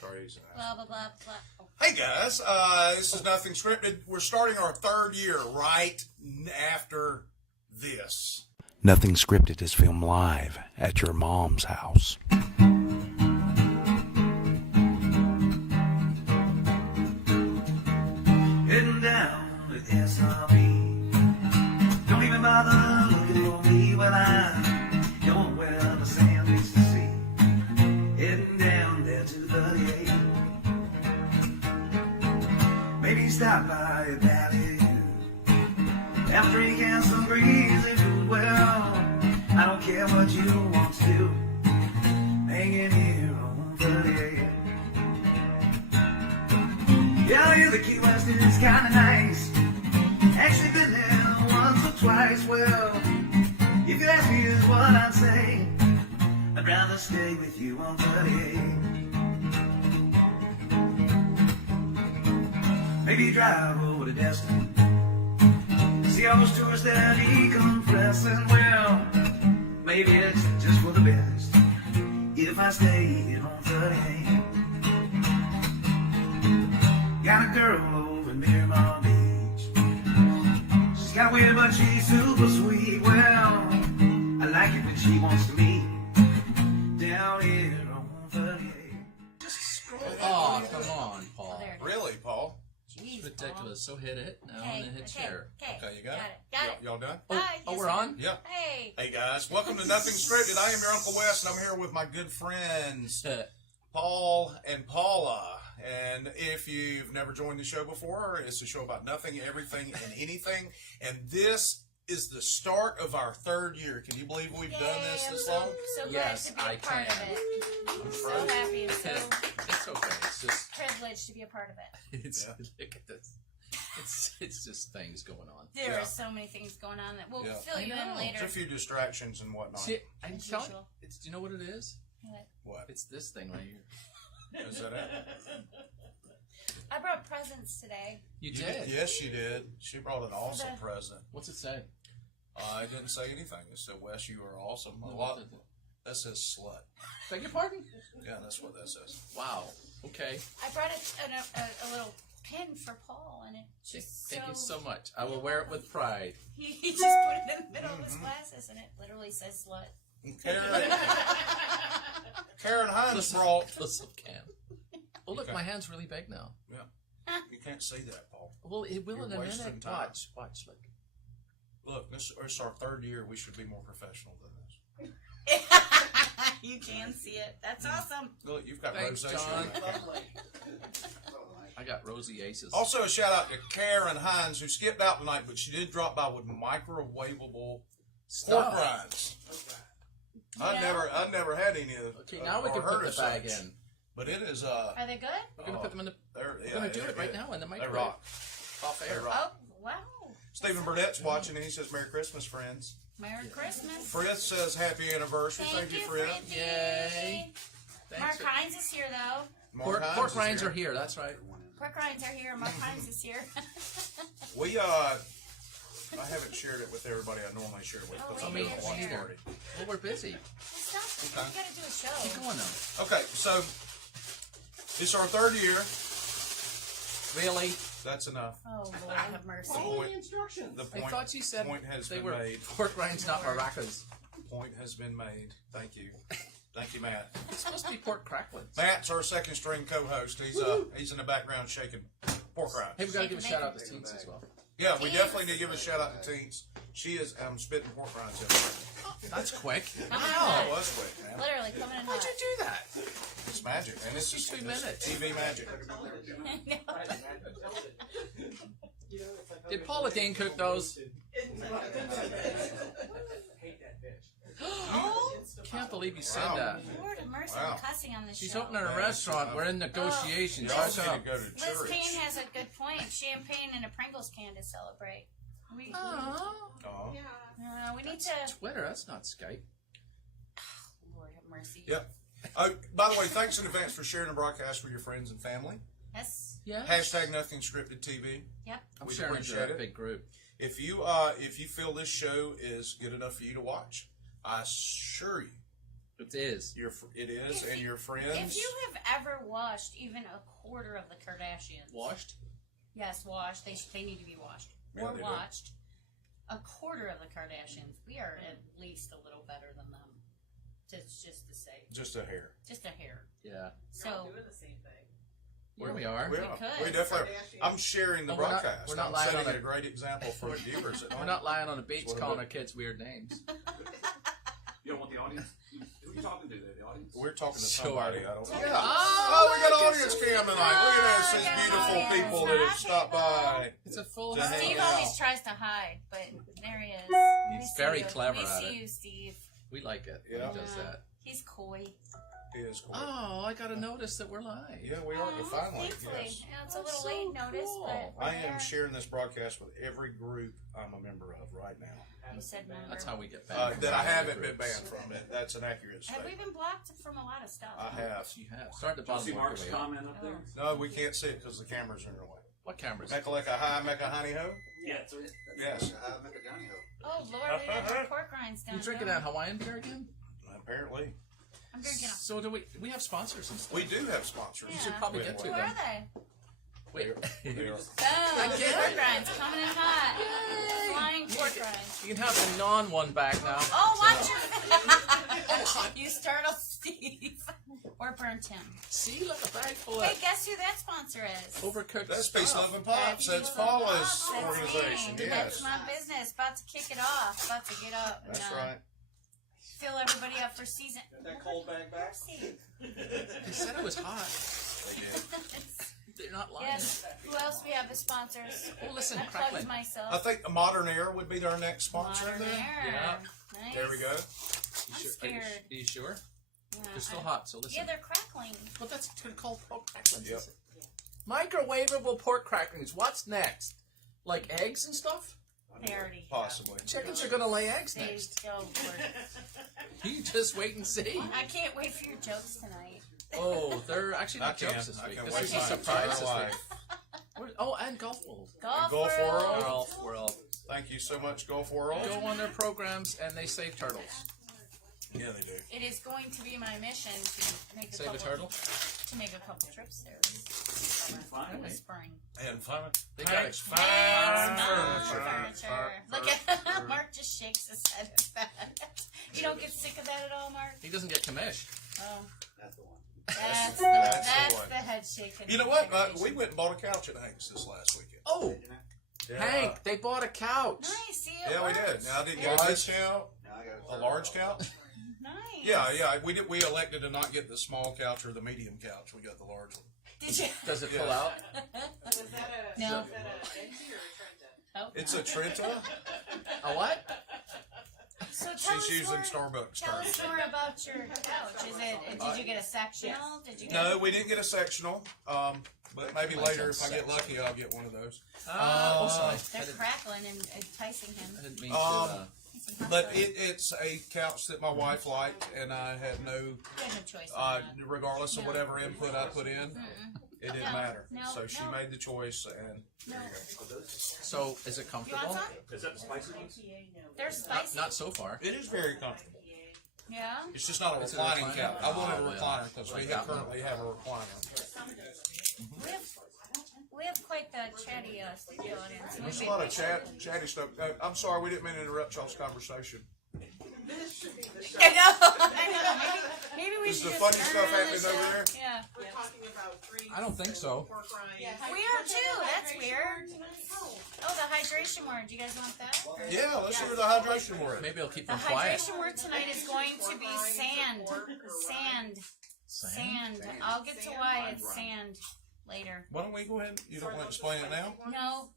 Blah, blah, blah, blah. Hey guys, this is Nothing Scripted. We're starting our third year right after this. Nothing Scripted is filmed live at your mom's house. Heading down with SRB. Don't even bother looking for me. Well, I'm going where the sand meets the sea. Heading down there to 38. Maybe stop by a valley. Have a drink and some greasy food. Well, I don't care what you want to do. Hanging here on 38. Yeah, I hear the Key West is kinda nice. Actually been there once or twice. Well, if you ask me is what I'd say, I'd rather stay with you on 38. Maybe drive over to Destin. See all those tourists that decompressing. Well, maybe it's just for the best if I stay here on 38. Got a girl over in Miramar Beach. She's got weird but she's super sweet. Well, I like it when she wants to meet down here on 38. Just scroll. Oh, come on, Paul. There it is. Really, Paul? Jeez, Ridiculous. So hit it now Okay, and then hit okay, share. Okay, you got it? Got it. Y'all done? Oh, Hi, oh, yes, we're sir. on? Yep. Hey. Hey guys, welcome to Nothing Scripted. I am your Uncle Wes, and I'm here with my good friends Paul and Paula. And if you've never joined the show before, it's a show about nothing, everything, and anything. And this is the start of our third year. Can you believe we've done this I'm this so, long? so glad Yes, to be a I part can. of it. I'm so happy and so It's okay. It's just privileged to be a part of it. it's Yeah. look at this. It's just things going on. There Yeah. are so many things going on that we'll Yeah. fill I you know. in later. There's a few distractions and whatnot. See, I'm As telling usual. it's. Do you know what it is? What? What? It's this thing right here. Is that it? I brought presents today. You did. Yes, you did. She brought an awesome present. What's it say? I didn't say anything. It said, Wes, you are awesome. A lot. That says slut. Beg your pardon? Yeah, that's what that says. Wow. Okay. I brought a little pin for Paul, and it just Thank you so much. I will wear it with pride. He just put it in the middle of his glasses, and it literally says slut. Karen Hines brought. Listen, Cam. Oh, look, Okay. my hand's really big now. Yeah. You can't see that, Paul. Well, it will You're in a wasting minute. time. Watch, look. Look, this is our third year. We should be more professional than this. You can see it. That's awesome. Look, you've got Thanks, rosacea. John. on that. I got rosy aces. Also, a shout out to Karen Hines, who skipped out tonight, but she did drop by with microwavable pork rinds. Yeah. I've never had any of. Okay, now we or can heard put of the bag such. in. But it is. Are they good? We're gonna put them in the. We're We're gonna do it right now in the microwave. They rock. Off air. They rock. Oh, wow. Stephen Burnett's watching, and he says, "Merry Christmas, friends." Merry Christmas. Fritz says, "Happy anniversary." Thank you, Fritz. Fritzy. Yay. Mark Thanks. Hines is here, though. Mark Hines Pork is rinds here. are here. That's right. Pork Hines are here. Mark Hines is here. We I haven't shared it with everybody I normally share it with because Oh, I'm we doing did a watch share. party. Well, we're busy. Stop. Okay. We gotta do a show. Keep going now. Okay, so it's our third year. Really? That's enough. Oh, Lord have mercy. The I point, thought you said point has they been were made. pork rinds, not maracas. Point has been made. Thank you. Thank you, Matt. It's supposed to be pork cracklings. Matt's our second string co-host. He's in the background shaking pork rinds. Hey, we gotta give a Shake shout and out to Teens as well. Yeah, we definitely need to give a shout out to Teens. She is spitting pork rinds everywhere. That's quick. Coming in Oh, hot. that's quick, man. Literally coming in How'd hot. you do that? It's magic, and it's just 2 minutes. TV magic. Did Paula Dane cook those? Oh, Can't believe you said Wow. that. Lord have mercy. Wow. I'm cussing on this She's show. opening a restaurant. We're in negotiations. Y'all Shut need to up. go to Liz church. Payne has a good point. Champagne and a Pringles can to celebrate. We Aw. we need to. Twitter, that's not Skype. Lord have mercy. Yep. Oh, by the way, thanks in advance for sharing the broadcast with your friends and family. Yes. Yeah. Hashtag Nothing Scripted TV. Yep. I'm We'd sharing it to appreciate that it. big group. If you feel this show is good enough for you to watch, I assure you It is. It is, and your friends. If you have ever watched even a quarter of the Kardashians, Washed? yes, washed. They need to be washed Yeah, or they do. watched a quarter of the Kardashians. We are at least a little better than them. Just to say, Just a hair. just a hair. Yeah. So doing the same thing. Here we are. We We are. could. We definitely. I'm sharing the Oh, we're not- broadcast. we're not I'm lying setting on a it. great example for the viewers. At We're home. not lying on the beach What calling about- our kids weird names. You don't want the audience? Who are you talking to? The audience? We're talking to Sure. somebody. I don't. Yeah. Oh, we got look, audience it's cam tonight. Look at this. These got beautiful audience. people that have stopped by. It's a full To house. hang Steve out. always tries to hide, but there he is. He's We see very you. clever We at see it. you, Steve. We like it when Yeah. he does that. He's coy. He is cool. Oh, I got to notice that we're live. Yeah, we are. Finally, Thankfully. yes. Yeah, it's a That's little so late notice, cool. but we're I am there. sharing this broadcast with every group I'm a member of right now. You said member. That's how we get banned. from That I all the haven't been groups. banned from it. That's an accurate Have we statement. been blocked from a lot of stuff? I have. You have. Start at the Did you bottom. see work Mark's your way up. comment up there? No, we can't see it because the camera's in your way. What cameras? Mecca like a high, Mecca honey ho. Yeah, it's Yes. Oh Lord, we got more pork rinds down. You drinking don't that Hawaiian beer again? Apparently, we? I'm drinking. So do we have sponsors and stuff? we do have sponsors. Yeah. should probably Wait, get to Who them. are they? Wait. They are. Oh, Again? pork rinds coming in hot. Flying pork rinds. You can have the non-one back now. Oh, watch your. You startled Steve. Or burnt him. See, look, a bag full Hey, of guess who that sponsor is? overcooked That's stuff. Peace, Love, and Pops. That's Peace, Paula's Pops, that's organization. me. Yes. That's my business. About to kick it off. About to get up. That's and, right. Fill everybody up for season. that cold bag back? Steve. They said it was hot. They're not lying. Yes. Who else we have as sponsors? Oh, listen, I crackling. plugged myself. I think Modern Air would be our next sponsor. Modern Then. Air. Yeah. Nice. There we go. You I'm sure- scared. Are you sure? Yeah, They're still I- hot, so listen. Yeah, they're crackling. Well, that's called pork cracklings. Yep. Is it? Microwavable pork cracklings. What's next? Like eggs and stuff? They already Possibly. Chickens are gonna lay eggs They next. go for it. You just wait and see. I can't wait for your jokes tonight. Oh, they're actually I not can. jokes this I week. can This wait is my a surprise this entire week. life. Oh, and Golf World. Golf Golf World. World. Golf World. Thank you so much, Gulf World. Go on their programs and they save turtles. Yeah, they do. It is going to be my mission to make Save a couple turtle? to make a couple trips there in the Alright. spring. And fine. They got it. Fine Furniture. Look at Mark just shakes his head at that. You don't get sick of that at all, Mark? He doesn't get commish. Oh, That's the one. that's the one. the head shaking. You know what? We went and bought a couch at Hank's this last weekend. Oh, Yeah. Hank, they bought a couch. Nice. See, it Yeah, we did. works. Now I didn't get a discount. A large couch? Nice. Yeah. We did. We elected to not get the small couch or the medium couch. We got the large one. Did you? Does it pull Yeah. out? Was that a No. was that a Benji or a Trenta? Oh. It's a Trenta. A what? So tell us She's using more- Starbucks Tell terms. us more about your couch. Is it? Did you get a sectional? Did you get? No, we didn't get a sectional. But maybe later, if I get lucky, I'll get one of those. Oh, sorry. They're crackling and enticing him. I didn't mean to. He's some hot But dogs. it's a couch that my wife liked, and I had no, You had no choice. on that. regardless of No. whatever input I put in, it didn't No, matter. no, So she no. made the choice, and No. So, is it You comfortable? want some? Is that the spicy one? They're Not, spicy. not so far. it is very comfortable. Yeah. It's just not a Is it reclining recliner? couch. I wanted a Oh, yeah. recliner because Like we that one. currently have a recliner. We have quite the chatty studio audience. There's a lot of chatty stuff. I'm sorry, we didn't mean to interrupt y'all's conversation. I know. Maybe we Is should the just funny turn stuff on the happening over show. there? Yeah. We're talking about drinks. I don't think so. Pork rinds. We are too. That's weird. Oh, the hydration word. Do you guys want that? Or- Yeah, let's hear the hydration word. Maybe it'll keep The them quiet. hydration word tonight is going to be sand. Sand. Sand. I'll get to why it's sand later. Why don't we go ahead? You don't want to explain it now? No,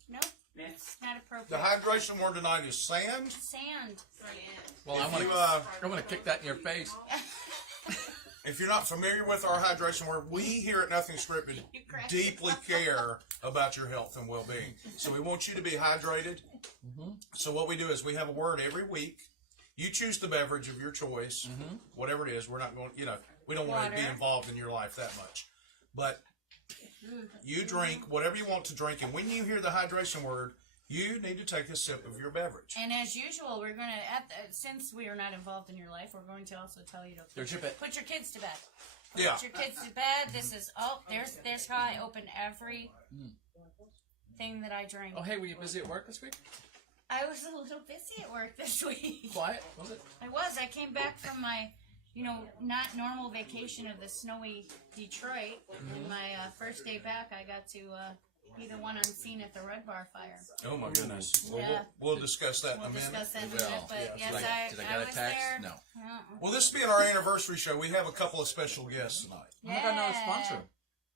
it's not The appropriate. hydration word tonight is sand. Sand. Well, I If want you, to. I'm going to kick that in your face. if you're not familiar with our hydration word, we here at Nothing Scripted deeply care about your health and well-being. So we want you to be hydrated. So what we do is we have a word every week. You choose the beverage of your choice, whatever it is. We're not going, we don't want to be Water. involved in your life that much. But you drink whatever you want to drink, and when you hear the hydration word, you need to take a sip of your beverage. And as usual, we're going to, since we are not involved in your life, we're going to also tell you to put your kids to bed. Put your kids to bed. This is, there's how I open every thing that I drink. Oh, hey, were you busy at work this week? I was a little busy at work this week. Quiet, was it? I was. I came back from my, not normal vacation of the snowy Detroit. And my first day back, I got to be the one on scene at the Red Bar fire. Oh my goodness. Well, Yeah. we'll discuss that in a We'll minute. discuss that in a Well, minute, but yes, Did I get a was text? there. No. Well, this being our anniversary show, we have a couple of special guests tonight. I got another sponsor.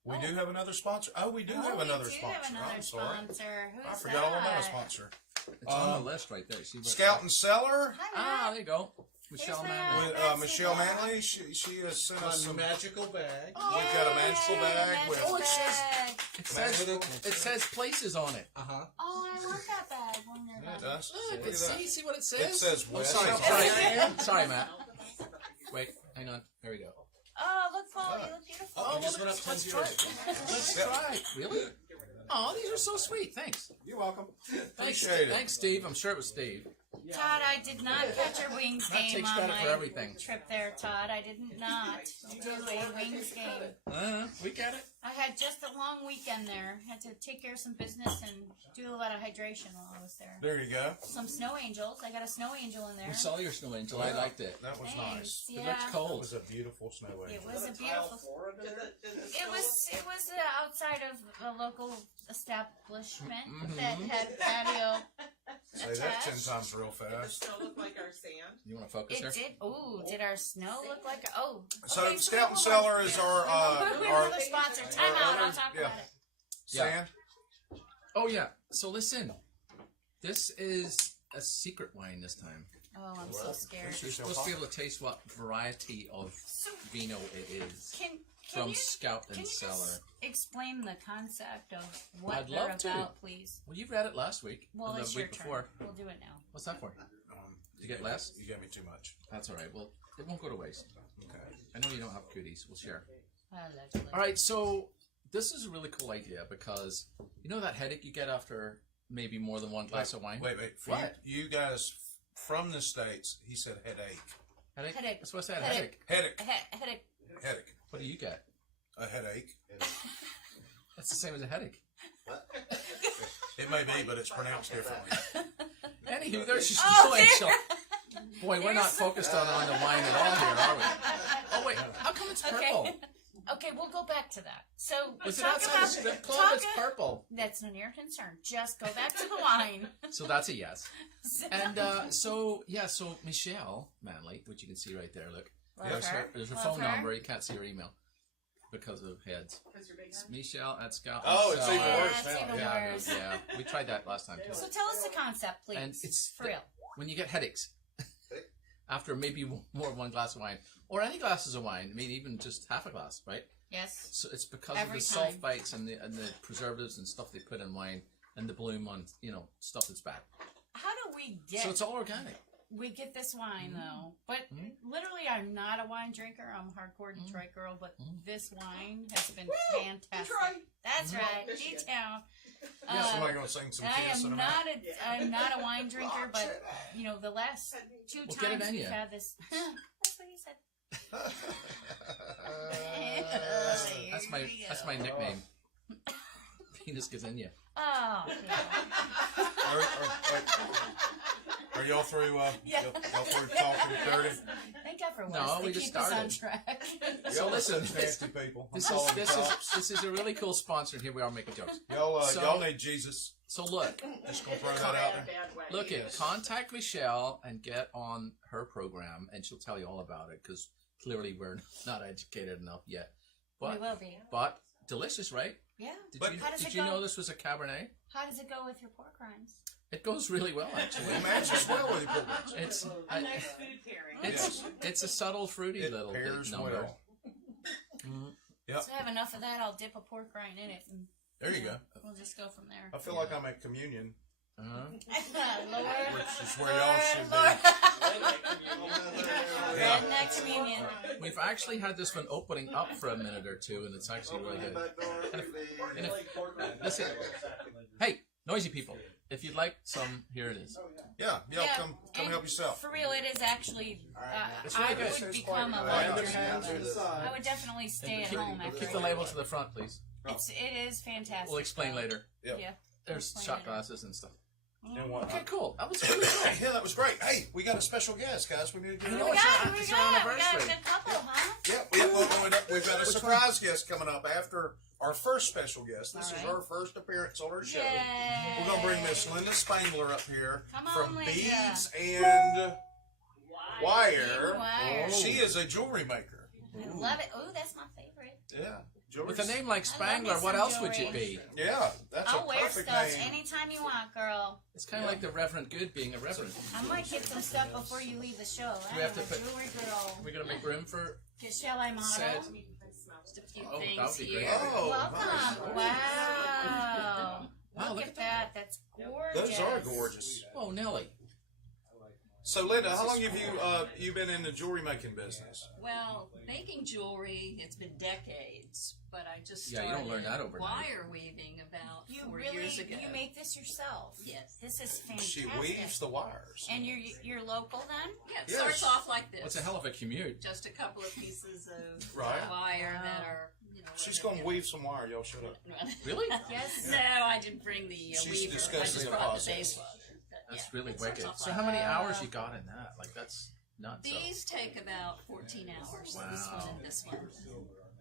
We do have another sponsor. Oh, we do have another we do sponsor. have another I'm sorry. sponsor. Who's I forgot all about a that? sponsor. It's on the list right there. See what- Scout and Cellar Hi, Ah, Matt. there you go. Michelle Matt. Manley. with That's Michelle it. Manley. She has sent us some. magical bag. We've got a magical bag with. Oh, it says- bag. It says places on it. Uh-huh. Oh, I want that bag. Wonder Yeah, it about does. Look, Look at see, that. see what it says? It says West. sorry. Side. Sorry, Matt. Wait, hang on. There we go. Oh, look, Paul, you look beautiful. Oh, You just well, went up let's 10 try zeros. it. Let's Yep. try it. Really? Oh, these are so sweet. Thanks. You're welcome. Thanks, Appreciate it. thanks, Steve. I'm sure it was Steve. Todd, I did not catch your wings Matt game takes on credit my for everything. trip there, Todd. I did not do a wings game. We get it. I had just a long weekend there. Had to take care of some business and do a lot of hydration while I was there. There you go. Some snow angels. I got a snow angel in there. We saw your snow angel. I liked it. That was Thanks. nice. It Yeah. looked It cold. was a beautiful snow It angel. was a beautiful. It was outside of a local establishment that had patio Say that 10 attached. times real Does the fast. snow look like our sand? You want to focus It here? did. Ooh, did our snow look like? Oh. So okay, Scout and hold Cellar on. is our Another sponsor. Time out. I'll talk yeah. about it. sand. Oh, yeah. So listen. This is a secret wine this time. Oh, I'm so scared. You're supposed to be able to taste what variety of vino it is Can from you, Scout can and you Cellar. just explain the concept of what I'd they're love to. about, please? Well, you read it last week. Well, or it's the your week turn. before. We'll do it now. What's that for? You get less? You gave me too much. That's all right. Well, it won't go to waste. Okay. I know you don't have cooties. We'll share. Allegedly. All right. So this is a really cool idea because you know that headache you get after maybe more than one glass of wine. Wait. For What? you guys from the States, he said headache. Headache. Headache. That's what I said. Headache. Headache. Headache. Headache. Headache. What do you get? A headache. That's the same as a headache. It may be, but it's pronounced differently. Anywho, there's your Oh, snow there. angel. Boy, we're not focused on the wine at all here, are we? Oh wait, how come it's purple? Okay. Okay, we'll go back to that. So Was it talk outside about the strip club? talk It's purple. That's none of your concern. Just go back to the wine. So that's a yes. And so Michelle Manley, which you can see right there. Look, Love there's her. there's her Love phone her. number. You can't see her email because of heads. Because you're big It's head? Michelle at Scout. Oh, it's Cellar. even Yeah, worse it's now. even Yeah. worse. Yeah, we tried that last time too. So tell us the concept, please. And it's for real. when you get headaches after maybe more than one glass of wine or any glasses of wine. I mean, even just half a glass, right? Yes. So it's because Every of the time. sulfites and the preservatives and stuff they put in wine and the bloom on stuff that's bad. How do we get? So it's all organic. We get this wine though, but literally, I'm not a wine drinker. I'm a hardcore Detroit girl, but this wine has been fantastic. Detroit. That's right, Michigan. D-town. Somebody gonna sing some I Kiss in am a minute. I'm not a wine drinker, but the last two Well, get it times in we've ya. had this. That's what he said. That's my nickname. Penis Gazania. Oh, Are y'all through? Yeah. Y'all through talking dirty? thank God for Wes. No, They we just keep us on started. track. So Y'all listen, nasty people. This is a really cool sponsor, and here we are making jokes. Y'all So- y'all need Jesus. So look, Just gonna throw that out Bad, there. bad way. look it. Contact Michelle and get on her program, and she'll tell you all about it. Because clearly we're not educated enough yet. We But will be. but delicious, right? Yeah. Did But- you How does did it you go? know this was a Cabernet? How does it go with your pork rinds? It goes really well, actually. It matches well with your programs. It's A nice food pairing. it's a subtle fruity It little pairs number. well. Yep. So I have enough of that. I'll dip a pork rind in it, and There you go. we'll just go from there. I feel like I'm at communion, Lord, which is where y'all should Lord. be. Yeah. Redneck communion. We've actually had this one opening up for a minute or two, and it's actually really good. And if- listen, hey, noisy people, If you'd like some, here it is. Yeah, come and help yourself. For real, it is actually. It's really I good. would become a lender. I would definitely stay at home. Keep the label to the front, please. It is fantastic. We'll explain later. Yep. Yeah. There's shot glasses and stuff. And whatnot. Okay, cool. That was really cool. Yeah, that was great. Hey, we got a special guest, guys. We need to do We that. got it's a our anniversary. good couple, huh? Yeah, we've got a surprise guest coming up after our first special guest. This is All right. her first appearance on our show. Yay. We're going to bring Miss Linda Spangler up here Come on, from Linda. Beads and Wire. Wire. She is a jewelry maker. I love it. Ooh, that's my favorite. Yeah. Jewelry. With a name like I Spangler, love me what some else would you jewelry. be? Yeah, that's I'll a wear perfect stuff name. anytime you want, girl. It's kind of like the Reverend Good being a reverend. I might get some stuff before you leave the show. We I have am to a put- jewelry girl. We're going to make room for Shall I model? said. Just a few Oh, that things would be great. here. Oh, Welcome. Wow. Wow, Look look at that. That's gorgeous. Those are gorgeous. Oh, Nelly. So, Linda, how long have you been in the jewelry making business? Well, making jewelry, it's been decades, but I just Yeah, started you don't learn that overnight. wire weaving about You 4 really years ago. you make this yourself? Yes. This is fantastic. She weaves the wires. And you're local then? Yeah, it Yes. starts off like this. What's a hell of a commute? Just a couple of pieces of Right. wire Wow. that are, She's going to weave some wire. Y'all shut up. Really? Yes. No, I didn't bring the She's weaver. I discussing just the brought process. the base one. That's Yeah, really it starts wicked. off So like how many that. hours you got in that? Like, that's nuts. These take about 14 hours. This Wow. one and this one.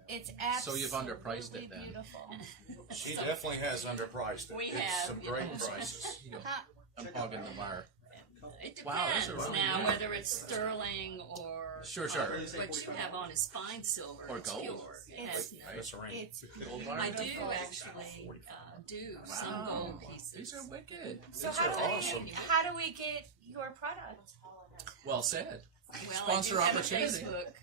It's So absolutely you've underpriced it then. beautiful. She definitely has underpriced it. We It's have, some you great know. prices. You go, Huh. I'm hogging the wire. It Wow, those depends are really now good. whether it's sterling or Sure. what you have on is fine silver. Or it's gold. pure. It It's- has no. That's a ring. It's Gold I wire? do actually do some Wow. gold pieces. These are wicked. so These how are do awesome. how do we get your product? Well said. Well, Sponsor I do have opportunity. a Facebook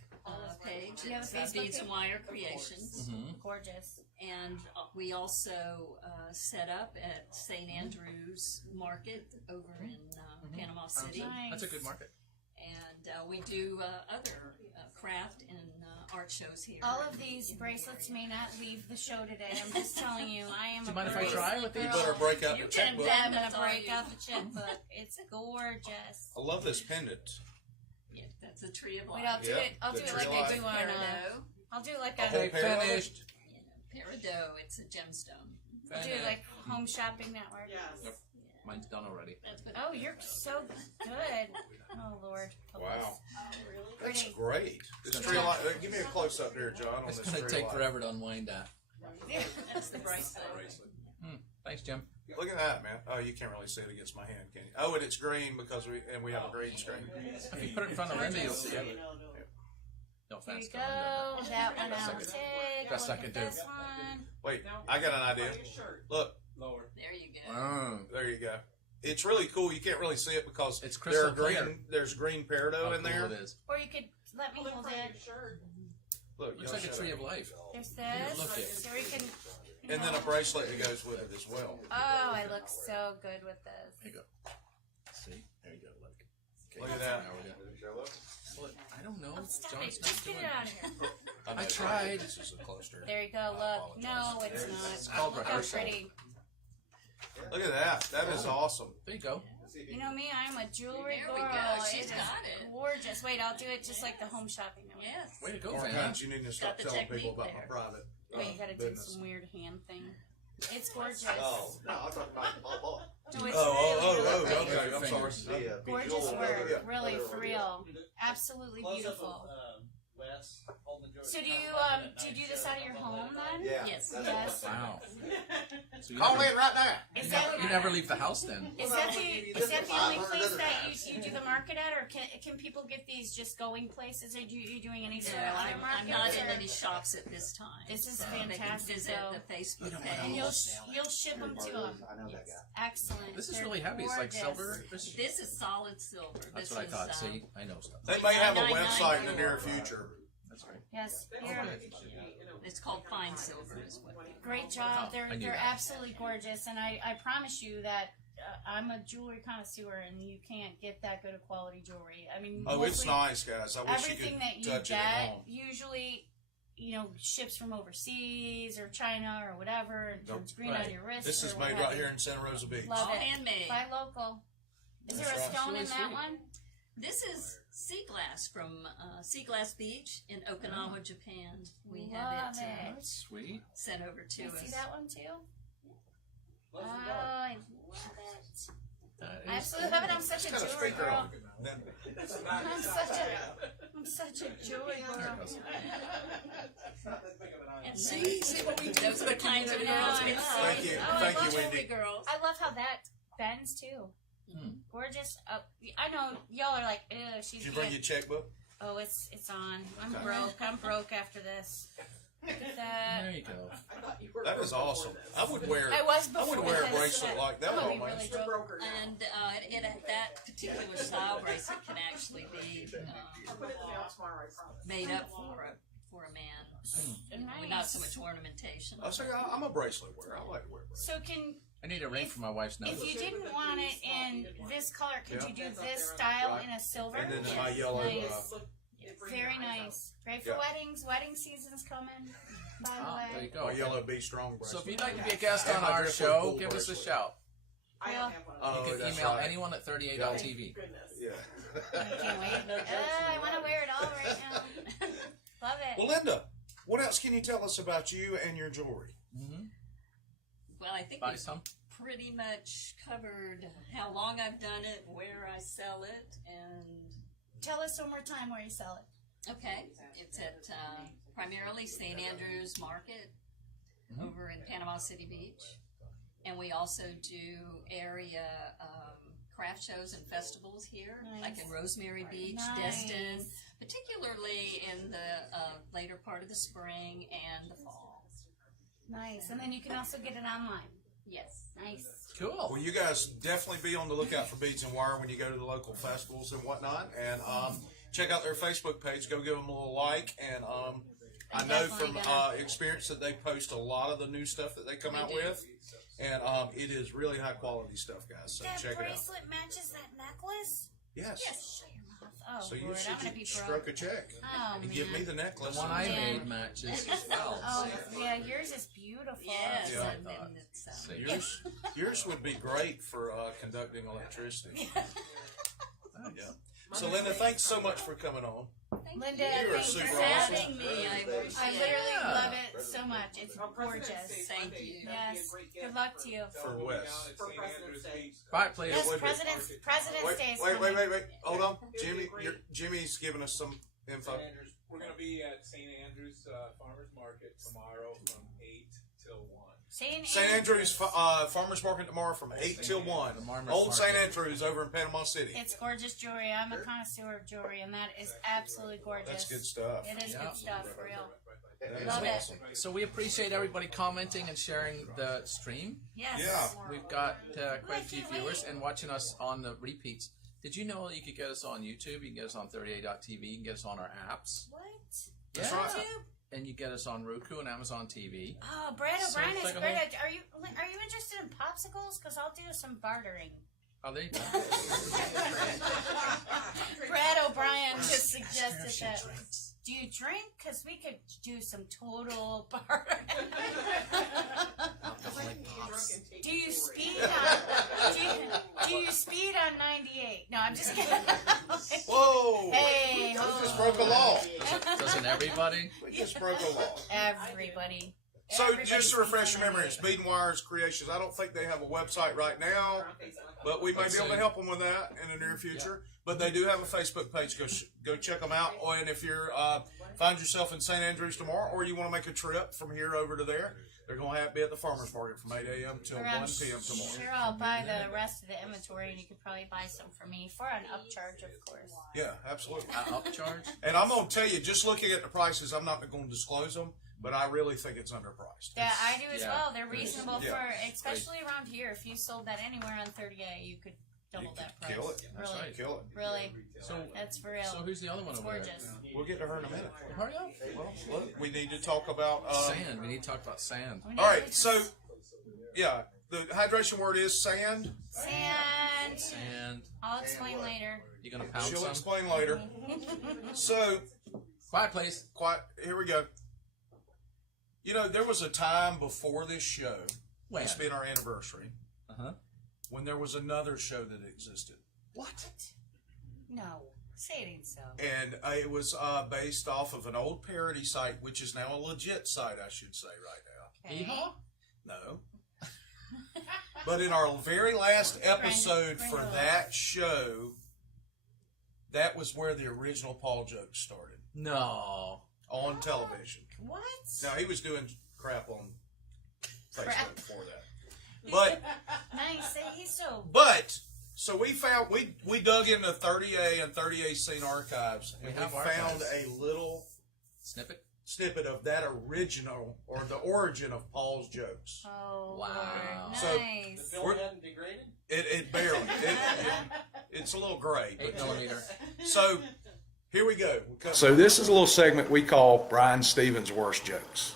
page. You have a It's Facebook Beads and page? Wire Creations. Mm-hmm. Gorgeous. And we also set up at St. Andrew's Market over in Panama City. Nice. That's a good market. And we do other craft and art shows here. All of these bracelets may not leave the show today. I'm just telling you, I am. Do you a mind if I try with these? You better break out You the can checkbook. bet. I'm gonna That's all break you- out the checkbook. It's gorgeous. I love this pendant. Yeah, that's a tree of life. Wait, I'll do Yeah, it. I'll the do it tree like life. I do on. Peridot. I'll do it like A whole a. Okay, pair of them? finished. Peridot, it's a gemstone. I'll do it like Home Shopping Network. Yes. Mine's done already. That's what Oh, you're so good. Oh Lord. help us. Wow. That's Pretty. great. This tree light. Give me a close up there, John, on It's this going tree to take light. forever to unwind that. That's the bracelet. Thanks, Jim. Look at that, man. Oh, you can't really see it against my hand, can you? Oh, and it's green because we have a green screen. If you put it in front of Linda, you'll see it. No There offense you to Linda. go. That one I'll Second. take. Best Look I at can do. this one. Wait, I got an idea. Look, There you go. Oh, there you go. It's really cool. You can't really see it because It's there are crystal clear. green. There's green peridot how in cool there. it is. Or you could let me hold it. Look, Looks y'all like a shut tree up. of life. There's this. Look it. So we can. And then a bracelet that goes with it as well. Oh, I look so good with this. There you go. See? There you go. Look. Okay. Look at that. Now we go. Well, I don't know. Oh, stop John's it. not Just get doing it out of here. I tried. This is a closer. There you go. Look. No, it's not. It's called Look how rehearsal. pretty. Look at that. That is awesome. There you go. You know me, I'm a jewelry There we girl. go. She's It is got it. gorgeous. Wait, I'll do it just like the Home Shopping Network. Yes. Way to go, Or Van. Hence, you need to stop the telling people technique about my there. private Wait, you gotta do business. some weird hand thing. It's gorgeous. Oh, no, I'm talking about Paul. No, it's Oh, really okay. I'm sorry. The, gorgeous visual- work. yeah. Really, for real. Absolutely beautiful. So do you do this out of your home then? Yeah. Yes. that's Yes. what- Wow. So you Call never, in right now. Is that you never leave the house then? is that the only place that you do the market at, or can people get these just going places? Are you doing any sort No, of other I'm markets? not in or- any shops at this time. This is So They can fantastic, visit though. the Facebook And page. you'll ship them to them. I know that guy. Excellent. This is They're really heavy. It's like gorgeous. silver. This is solid silver. That's This what I is, thought. See, I know stuff. They may have a 999 website in the near euro. future. That's great. Yes. Oh, Here. good. It's called fine silver. Is what. Great job. I knew They're that. absolutely gorgeous, and I promise you that I'm a jewelry connoisseur, and you can't get that good of quality jewelry. I mean, Oh, it's mostly nice, guys. I wish you everything could that you touch it at get home. usually ships from overseas or China or whatever, and turns green Right. on your wrist. This is or made what have right you. here in Santa Rosa Beach. Love All it. handmade. Buy local. Is there a That's right. stone in Really that sweet. one? This is sea glass from Sea Glass Beach in Okinawa, Japan. We Love have it it. That's sweet. sent over to Can you us. see that one too? Oh, I love it. I absolutely love it. I'm such a Got a jewelry speaker girl. on. Then- I'm such a jewelry girl. And See what we do those for are the the kinds of community. girls we Thank love. you. Oh, I Thank love you, jewelry Wendy. girls. I love how that bends too. Gorgeous. I know y'all are like, ew, she's. Did you bring good. your checkbook? Oh, it's on. I'm broke. I'm broke after this. Look at that. There you go. That is awesome. I would wear. I was I would before wear a this. bracelet like that I'm gonna be almost. really We're broke. broker now. And that particular style bracelet can actually be I'll put it in the mail tomorrow, I promise. made up for a man. Nice. Not so much ornamentation. I say I'm a bracelet wearer. I like to wear bracelets. So can I need a ring for my wife's nose. if you didn't want it in this color, could you do this style in a silver? And then my yellow. Nice. It brings Very your eyes up. nice. Great for Yeah. weddings. Wedding season's coming. By the Ah, there way. you go. My yellow be strong bracelet. So if you'd like to be a guest And on my our Driftwood show, Pool give us a bracelet. shout. I don't have one of Oh, You can that's email right. anyone at 38.tv. Goodness. Yeah. I can't wait. I want to wear it all right now. Love it. Well, Linda, what else can you tell us about you and your jewelry? Well, I think Buy we've some. pretty much covered how long I've done it, where I sell it, and Tell us one more time where you sell it. okay, it's at primarily St. Andrew's Market over in Panama City Beach, and we also do area craft shows and festivals here, like in Rosemary Beach, Nice. Destin, particularly in the later part of the spring and the fall. Nice. And then you can also get it online. Yes. Nice. Well, Cool. you guys definitely be on the lookout for Beads and Wire when you go to the local festivals and whatnot. And check out their Facebook page. Go give them a little like. And I know definitely from gonna. experience that they post a lot of the new stuff that they come out do. with. And it is really high quality stuff, guys. So That check it out. bracelet matches that necklace? Yes. Shut your mouth. Oh, So you Lord, I'm should gonna be stroke broke. a check Oh, and man. give me the necklace. The one I Man. made matches as well. Oh, yeah, yours is beautiful. Yes, Yeah. and it's So Yours would be great for conducting electricity. Yeah. So Linda, thanks so much for coming on. Linda, You're thanks super for awesome. having me. I appreciate I it. literally Yeah. love it so much. It's On President's gorgeous. Day Thank Sunday, you. that'd be a Yes. great Good gift. luck to you. For Wes. For President's Day. Quiet, please. Yes, Wait, President's Day is Wait, coming. Hold on. Jimmy's giving us some info. We're going to be at St. Andrew's Farmers Market tomorrow from 8 till 1. St. Andrew's Farmers Market tomorrow from 8 till 1. Farmers Old St. Market. Andrews over in Panama City. It's gorgeous jewelry. I'm a connoisseur of jewelry, and that is absolutely gorgeous. That's good stuff. It is Yeah. good stuff, for real. That is Love it. awesome. So we appreciate everybody commenting and sharing the stream. Yes. Yeah. We've got quite a few can't viewers wait. and watching us on the repeats. Did you know you could get us on YouTube? You can get us on 38.tv. You can get us on our apps. What? That's Yeah. right. YouTube? And you get us on Roku and Amazon TV. Oh, Brad So O'Brien it's is like a great. Are you interested in popsicles? Because I'll do some bartering. Are they? Brad O'Brien just suggested that. Do you drink? Because we could do some total bartering. Do you speed on? Do you speed on 98? No, I'm just kidding. Whoa! Hey, We ho. just broke a law. Doesn't everybody? We just broke a law. Everybody. So Everybody just to refresh speeds your on memories, 98. Bead and Wires Creations. I don't think they have a website right now, but we may Let's be able to see. help them with that in the near future. But they do have a Facebook page. Go check them out. Oh, and if you're find yourself in St. Andrews tomorrow, or you want to make a trip from here over to there, they're going to be at the farmers market from 8 a.m. till Or 1 I'm p.m. tomorrow. Sure, I'll buy the rest of the inventory, and you could probably buy some for me for an upcharge, of course. Yeah, absolutely. Upcharge? And I'm going to tell you, just looking at the prices, I'm not going to disclose them, but I really think it's underpriced. Yeah, I do as Yeah. well. They're reasonable Yeah. for, especially around here. If you sold that anywhere on 30A, you could double You that could price. kill it. That's Really, right. Kill it. really, So, that's for real. so who's the other one It's over there? gorgeous. We'll get to her in a minute. Hurry up. Well, look, we need to talk about Sand. We need to talk about sand. All right, so yeah, the hydration word is sand. Sand. Sand. I'll explain later. You gonna pound She'll some? explain later. So, Quiet, please. quiet. Here we go. You know, there was a time before this show, When? it's been our anniversary, Uh-huh. when there was another show that existed. What? No, say it ain't so. And it was based off of an old parody site, which is now a legit site, I should say, right now. Okay. Yeehaw? No. But in our very last episode Bring for it that show, that was where the original Paul joke started. No. On television. What? Now, he was doing crap on Facebook Crap. before that. But, Nice. He's so. so we found, we dug into 30A and 30A Scene Archives, and we have found archives. a little Snippet of that original, or the origin of Paul's jokes. Oh, Wow. Lord. So, Nice. The film hadn't degraded? It barely. It's a little gray. 8mm. So, here we go. So this is a little segment we call Brian Stevens' Worst Jokes.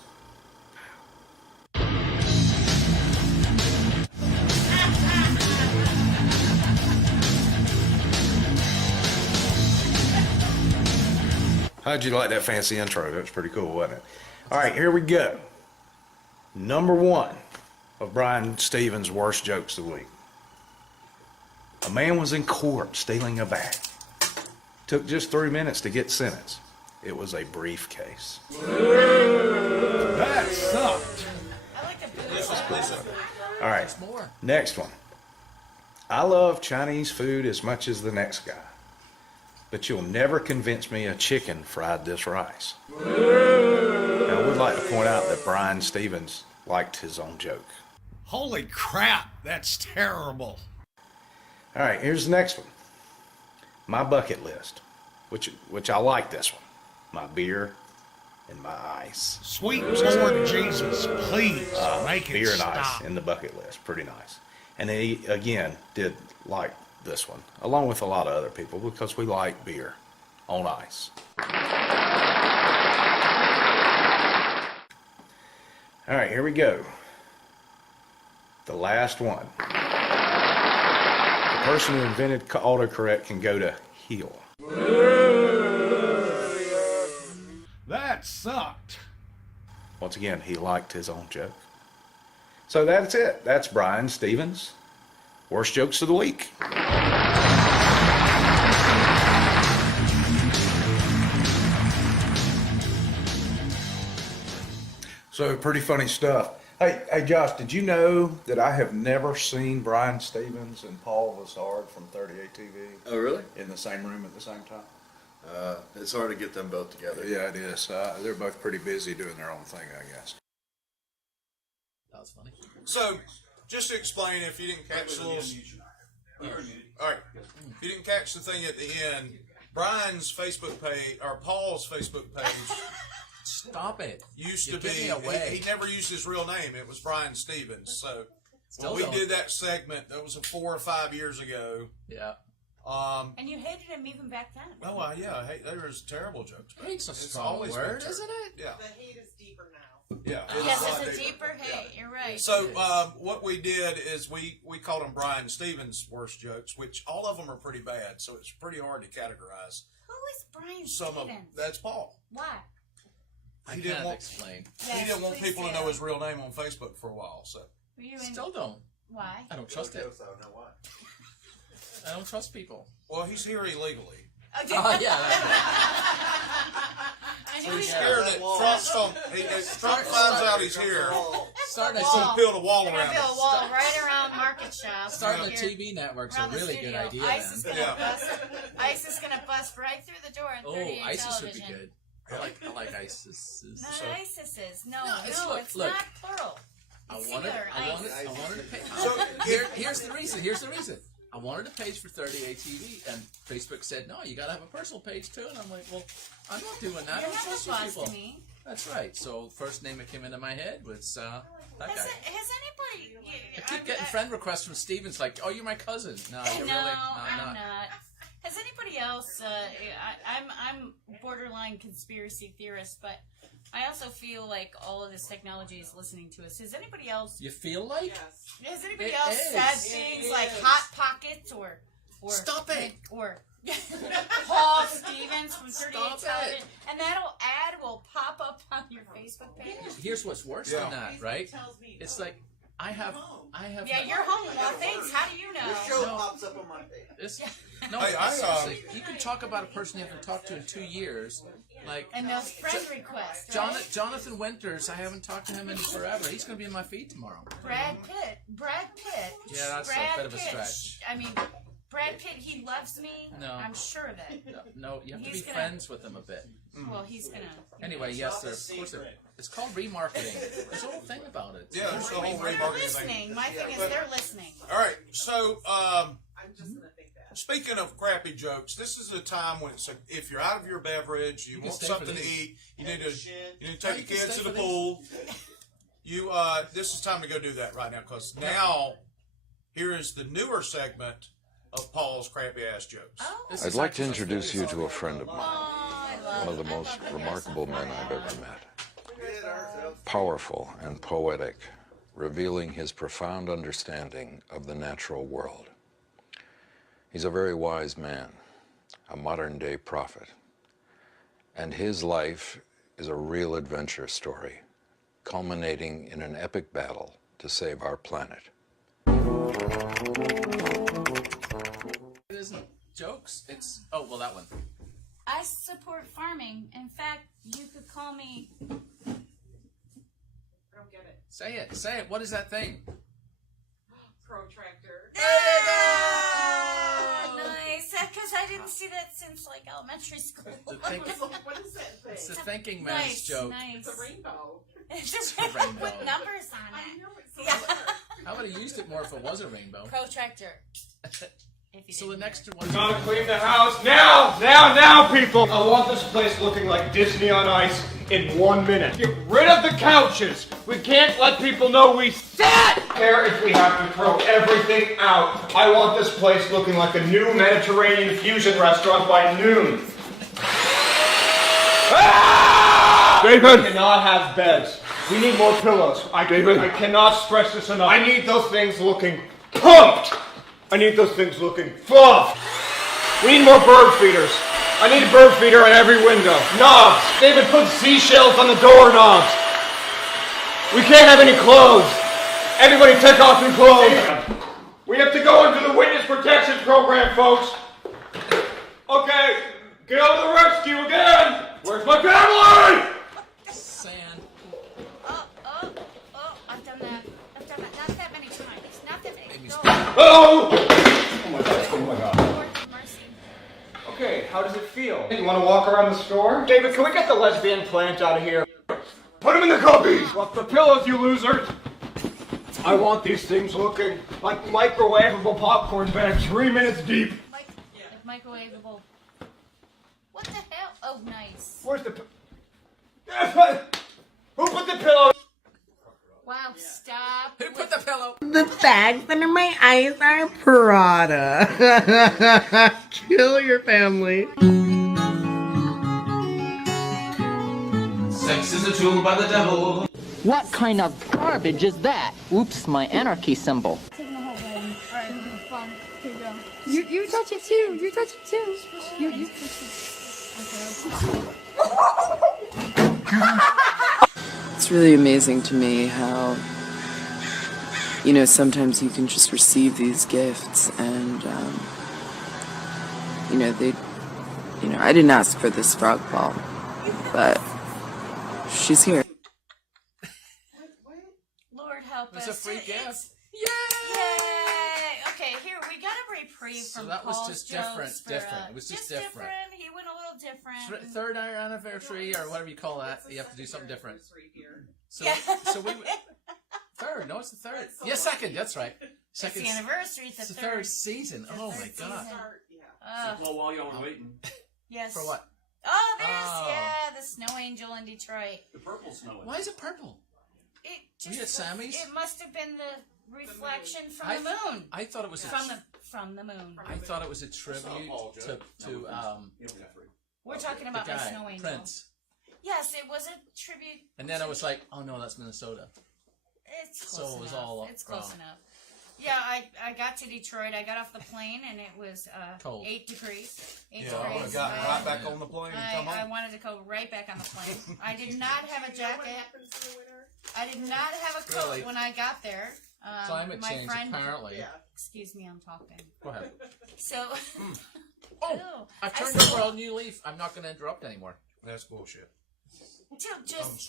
How'd you like that fancy intro? That was pretty cool, wasn't it? All right, here we go. Number one of Brian Stevens' Worst Jokes of the Week. A man was in court stealing a bag. Took just 3 minutes to get sentenced. It was a briefcase. That sucked. I like a boot. All right, More. next one. I love Chinese food as much as the next guy, but you'll never convince me a chicken fried this rice. Now, I would like to point out that Brian Stevens liked his own joke. Holy crap, that's terrible. All right, here's the next one. My bucket list, which I like this one. My beer and my ice. Sweet Lord Jesus, please make it Beer and stop. ice in the bucket list, pretty nice. And he again did like this one, along with a lot of other people, because we like beer on ice. All right, here we go. The last one. The person who invented autocorrect can go to heel. That sucked. Once again, he liked his own joke. So that's it. That's Brian Stevens' Worst Jokes of the Week. So pretty funny stuff. Hey, Josh, did you know that I have never seen Brian Stevens and Paul Lazard from 38 TV Oh, really? in the same room at the same time? It's hard to get them both together. Yeah, it is. They're both pretty busy doing their own thing, I guess. That was funny. So, just to explain, if you didn't catch the little... All right. If you didn't catch the thing at the end, Brian's Facebook page, or Paul's Facebook page, Stop it. used You to give be... me away. He never used his real name. It was Brian Stevens. So, Still when we don't. did that segment, that was 4 or 5 years ago. Yeah. And you hated him even back then. Oh, yeah. Hey, there was terrible jokes. Hate's a It's strong always been word, terrible. isn't it? Yeah. The hate is deeper now. Yeah. Yes, lot it's a deeper Yeah. hate. You're right. So what we did is we called them Brian Stevens' worst jokes, which all of them are pretty bad. So it's pretty hard to categorize. Who is Brian Some Stevens? of them. That's Paul. Why? I He didn't can't want- explain. He didn't want please people to do. know his real name on Facebook for a while. So Were you in? Still don't. Why? I don't trust it. I don't know why. I don't trust people. well, he's here illegally. Oh, Oh, yeah. I So knew he's he scared that Trump finds out he's here. Starting He's gonna a, build a wall We're around gonna build a us. wall right around Market Shop. starting a right here TV network's a around the really good studio. idea ICE is then. gonna Yeah. bust. ICE is gonna bust right through the door in Oh, 38 ISIS would be television. good. I like ISIS. Not So- ISIS's. No, No, it's- no, look, it's look. not plural. I It's wanted singular, to pay. So Here's the reason. I wanted a page for 38 TV, and Facebook said, no, you got to have a personal page too. And I'm like, well, I'm not doing that. I You're don't not trust the you boss people. to me. That's right. So first name that came into my head was that guy. Has anybody? I keep getting friend requests from Stevens like, oh, you're my cousin. No, you're No, really. No, I'm I'm not. not. Has anybody else? I'm borderline conspiracy theorist, but I also feel like all of this technology is listening to us. Has anybody else? You feel like? Yes. Has anybody It else is. said It things is. like hot pockets or Or Stop it! Or Paul Stevens from 38 Stop Television. it. And that ad will pop up on your Facebook page. Here's what's worse than that, right? It's like I have. Yeah, you're home. Well, thanks. How do you know? Your show pops up on my page. No, Hey, seriously. You can talk about a person you haven't talked to in 2 years. Like And those friend requests. Right? Jonathan Winters, I haven't talked to him in forever. He's going to be in my feed tomorrow. Brad Pitt. Yeah, that's Brad a bit of a Pitt. stretch. I mean, Brad Pitt, he loves me. No. I'm sure of it. No, you have to be He's gonna- friends with him a bit. Well, he's gonna. Anyway, yes, of course, it's called remarketing. There's a whole thing about it. Yeah, there's the whole They're remarketing thing. listening. My thing is they're listening. All right, so I'm just gonna think that. speaking of crappy jokes, this is a time when it's if you're out of your beverage, you can want stay for something to these. eat, you need to take you your can kids stay to the for pool. You this is time to go do that right now because now here is the newer segment of Paul's crappy ass jokes. This I'd is like to actually- introduce you to a friend of mine, Oh, I love one of the it. I most love it. remarkable men I've ever met. Powerful and poetic, revealing his profound understanding of the natural world. He's a very wise man, a modern-day prophet, and his life is a real adventure story, culminating in an epic battle to save our planet. It isn't jokes. It's that one. I support farming. In fact, you could call me. I don't get it. Say it. Say it. What is that thing? Protractor. Nice. Because I didn't see that since like elementary school. What is that thing? It's the thinking man's Nice, joke. nice. It's a rainbow. It's a rainbow. with numbers on I it. know it's so Yeah. I would have used it more if it was a rainbow. Protractor. If you So the didn't next know. one. Gotta clean the house now, people! I want this place looking like Disney on Ice in 1 minute. Get rid of the couches! We can't let people know we sat! Care if we have to throw everything out. I want this place looking like a new Mediterranean fusion restaurant by noon. Ah! David! We cannot have beds. We need more pillows. I cannot stress this enough. I need those things looking pumped! I need those things looking fluffed. We need more bird feeders. I need a bird feeder at every window. Knobs. David, put seashells on the doorknobs. We can't have any clothes. Everybody take off your clothes. We have to go into the witness protection program, folks. Okay, get on the rescue again. Where's my family? Sand. Oh, I've done that. Not that many times. Not that many. No. Oh! Oh my god. Lord have mercy. Okay, how does it feel? You want to walk around the store? David, can we get the lesbian plant out of here? Put them in the cubbies! Off the pillows, you loser! I want these things looking like microwavable popcorn bags 3 minutes deep. Microwavable. What the hell? Oh, nice. Where's the... Who put the pillow? Wow, stop. Who put the pillow? The bags under my eyes are Prada. Kill your family. Sex is a tool by the devil. What kind of garbage is that? Oops, my anarchy symbol. You touch it too. You touch it too. You touch It's really amazing to me how, sometimes you can just receive these gifts and, I didn't ask for this frog ball, but she's here. Lord help us. It's a free gift. Yay! Okay, here we got a reprieve So from that was Paul's just jokes different. for, It was just different. He went a little different. Third anniversary or whatever you call that. You have to do something different. So, Yeah. so we third. No, it's the third. Yeah, second. That's right. Second. It's the anniversary. It's It's the the third season. It's the Oh third my god. season. Well, while y'all were waiting, Yes. For what? Oh, there's Oh. the snow angel in Detroit. the purple snowing. Why is it purple? It We had Sammy's? It must have been the reflection from I the moon. I thought it was from the moon. I thought it was a tribute to We're talking the about my guy, snow angel. Prince. Yes, it was a tribute. And then I was like, oh no, that's Minnesota. It's So close it was enough. all It's close wrong. enough. Yeah, I got to Detroit. I got off the plane and it was cold. 8 degrees. 8 Yeah, I would have degrees. gotten right back on the plane and come I home. wanted to go right back on the plane. I did not have a jacket. I did not have a coat Really? when I got there. Climate my change, friend, apparently. Excuse me, I'm talking. Go ahead. So. Oh, I've turned over a new leaf. I'm not going to interrupt anymore. That's bullshit. You just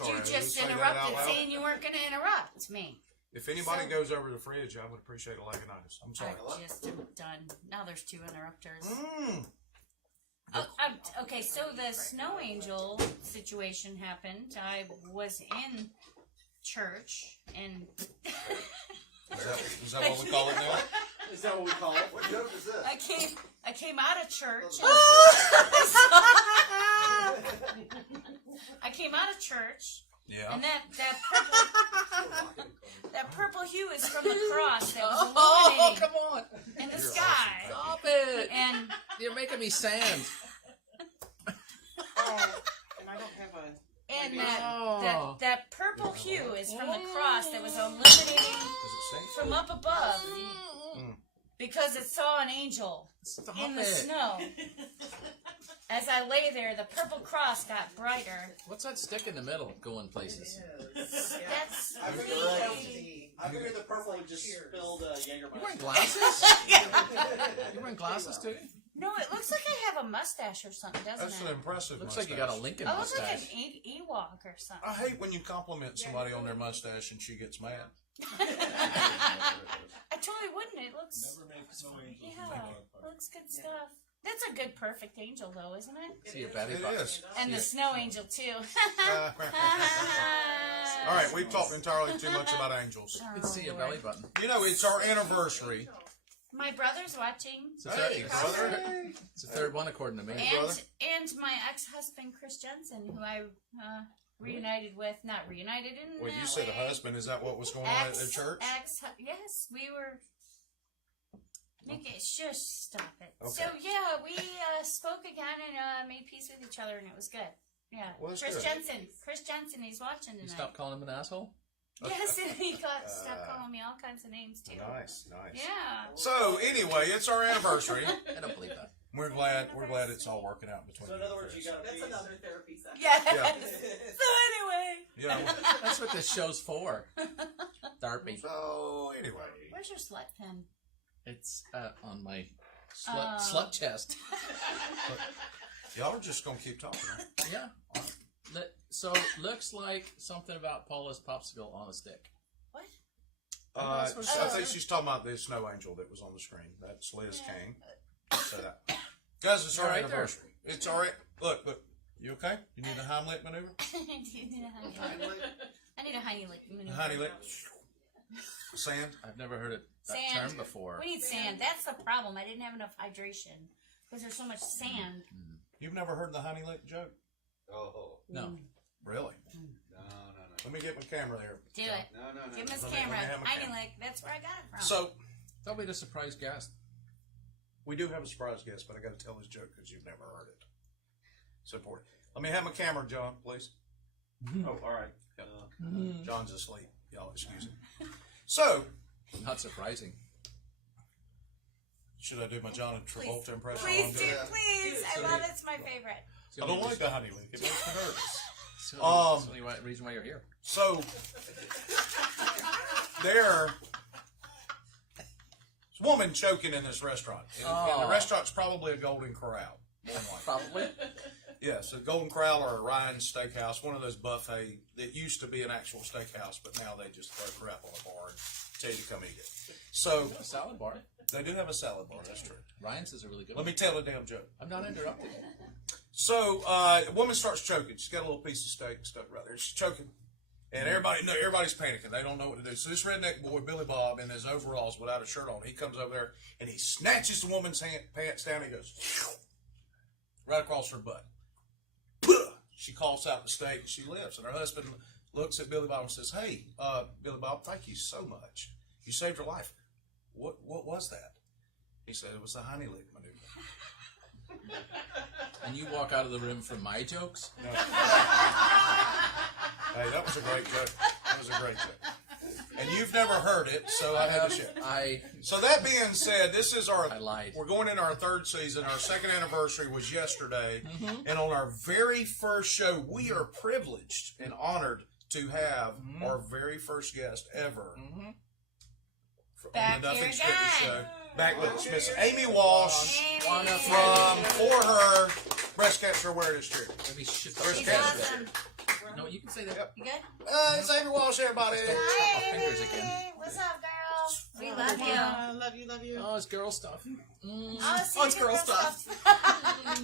say that interrupted out loud? saying you weren't going to interrupt me. If anybody goes over to the fridge, I would appreciate a Legonitis. I'm sorry. I just am done. Now there's 2 interrupters. Mm. Okay, so the snow angel situation happened. I was in church and. Is that what we call it now? Is that what we call it? What joke is this? I came out of church. I came out of church. Yeah. And that purple hue is from the cross that was Oh, illuminating come on. in the sky. Stop it. And You're making me sand. And I don't have a. And that purple hue is from the cross that was illuminating from up above because it saw an angel in the snow. As I lay there, the purple cross got brighter. What's that stick in the middle going places? That's I figured the purple would just spilled Jägermeister. You wearing glasses? You wearing glasses too? No, it looks like I have a mustache or something, doesn't That's it? an impressive Looks mustache. like you got a Lincoln I look like mustache. an Ewok or something. I hate when you compliment somebody on their mustache and she gets mad. I totally wouldn't. It looks. Yeah, looks good stuff. That's a good perfect angel, though, isn't it? See a belly It button. is. And the snow angel too. All right, we've talked entirely too much about angels. You can see a belly button. You know, it's our anniversary. My brother's watching. It's the third, Hey, brother. it's the third one according to me. And my ex-husband Chris Jensen, who I reunited with, not reunited in. Well, you that said way. a husband. Is that what was going on at the church? Yes, we were. Make it shush. Stop it. Okay. So yeah, we spoke again and made peace with each other, and it was good. Yeah, Well, that's Chris good. Jensen. Chris Jensen, he's watching tonight. You stop calling him an asshole? Yes, and he stopped calling me all kinds of names too. Nice. Yeah. So anyway, it's our anniversary. I don't believe that. We're glad it's all working out between. So in other words, you got That's another therapy session. Yes. Yeah. So anyway. Yeah. That's what this show's for. Therapy. So anyway, Where's your slut pen? It's on my slut chest. y'all are just gonna keep talking. Right? Yeah. So looks like something about Paula's popsicle on a stick. What? I think she's talking about the snow angel that was on the screen. That's Liz King. So that, guys, it's our Right there. anniversary. It's all right. Look. You okay? You need a Heimlich maneuver? I need a Heine lick. Heimlich. Sand. I've never heard that Sand. term before. We need sand. That's the problem. I didn't have enough hydration because there's so much sand. You've never heard the Heimlich joke? Oh. No. Really? No. Let me get my camera there. Do it. No. Give him his Let me camera. have my Heine camera. lick. That's where I got it from. So Don't be the surprise guest. we do have a surprise guest, but I got to tell this joke because you've never heard it. It's important. Let me have my camera, John, please. Oh, all right. Yep. John's asleep. Y'all excuse him. So, Not surprising. should I do my John Travolta impression? Please do, while I'm doing it? please. I love it. It's my favorite. I don't like the honey lick. It makes me nervous. It's the only reason why you're here. So, there's a woman choking in this restaurant. And the restaurant's probably a Golden Corral. Probably. Yes, a Golden Corral or a Ryan's Steakhouse, one of those buffet that used to be an actual steakhouse, but now they just throw crap on a bar and tell you to come eat it. So, A salad bar. they do have a salad bar, that's true. Ryan's is a really good Let one. me tell a damn joke. I'm not interrupting. So, a woman starts choking. She's got a little piece of steak stuck right there. She's choking. And everybody's panicking. They don't know what to do. So this redneck boy, Billy Bob, in his overalls without a shirt on, he comes over there and he snatches the woman's pants down. And he goes right across her butt. She coughs out the steak and she lives. And her husband looks at Billy Bob and says, "Hey, Billy Bob, thank you so much. You saved her life. What was that?" He said, "It was the honey lick maneuver." And you walk out of the room from my jokes? No. Hey, that was a great joke. That was a great joke. And you've never heard it, so I had to share. So that being said, this is our. We're going into our third season. Our second anniversary was yesterday, and on our very first show, we are privileged and honored to have our very first guest ever on the Nothing Scripted show. Back with us, Miss Amy Walsh from For Her Breast Cancer Awareness Charity. Let me shift Breast Cancer Charity. No, you can say that. Yep. You good? It's Amy Walsh, everybody. Hi, fingers again. What's up, girl? We love you. Love you, love you. Oh, it's girl stuff. Oh, it's girl stuff.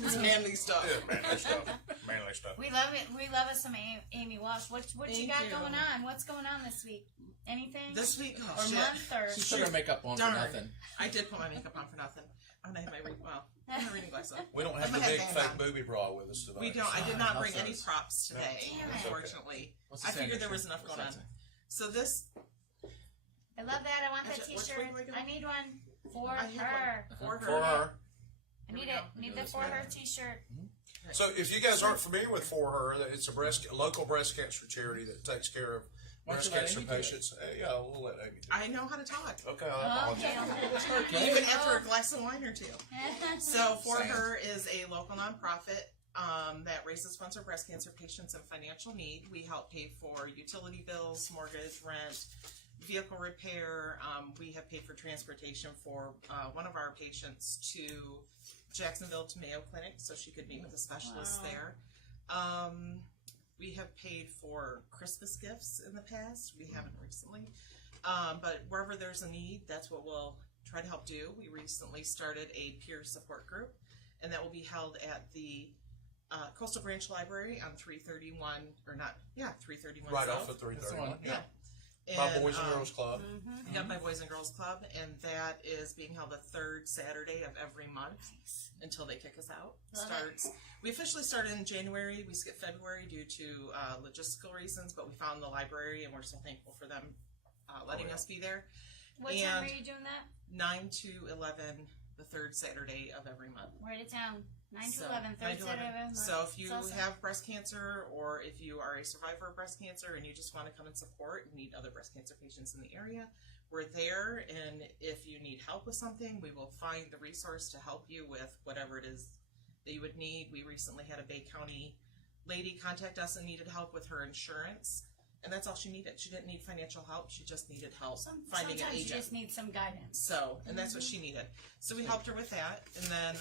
It's manly stuff. Yeah, manly stuff. Manly stuff. We love it. We love us some Amy Walsh. What you got Thank you. going on? What's going on this week? Anything? This week, or month or? She put her makeup on for nothing. I did put my makeup on for nothing. I'm gonna have my reading glasses on. We don't have the big fake booby bra with us today. We don't. I did not bring any props today, unfortunately. Okay. I figured there was enough going on. So this. I love that. I want that T-shirt. I need one for her. For her. For her. I need it. Need the For Her T-shirt. So, if you guys aren't familiar with For Her, it's a local breast cancer charity that takes care of breast cancer patients. Yeah, we'll let Amy do it. I know how to talk. Okay, I apologize. Even after a glass of wine or two. So, For Her is a local nonprofit that raises funds for breast cancer patients in financial need. We help pay for utility bills, mortgage, rent, vehicle repair. We have paid for transportation for one of our patients to Jacksonville to Mayo Clinic so she could meet with a specialist there. We have paid for Christmas gifts in the past. We haven't recently. But wherever there's a need, that's what we'll try to help do. We recently started a peer support group, and that will be held at the Coastal Branch Library on 331, 331 Right South. off of 331. Yeah. My Boys and Girls Club. Yeah, my Boys and Girls Club, and that is being held the third Saturday of every month until they kick us out. We officially started in January. We skipped February due to logistical reasons, but we found the library, and we're so thankful for them letting us be there. What time are you doing that? 9 to 11, the third Saturday of every month. Write it down. 9 to 11, third Saturday of every month. So if you have breast cancer, or if you are a survivor of breast cancer and you just want to come and support and meet other breast cancer patients in the area, we're there. And if you need help with something, we will find the resource to help you with whatever it is that you would need. We recently had a Bay County lady contact us and needed help with her insurance. And that's all she needed. She didn't need financial help. She just needed help finding an agent. Sometimes you just need some guidance. So, and that's what she needed. So we helped her with that. And then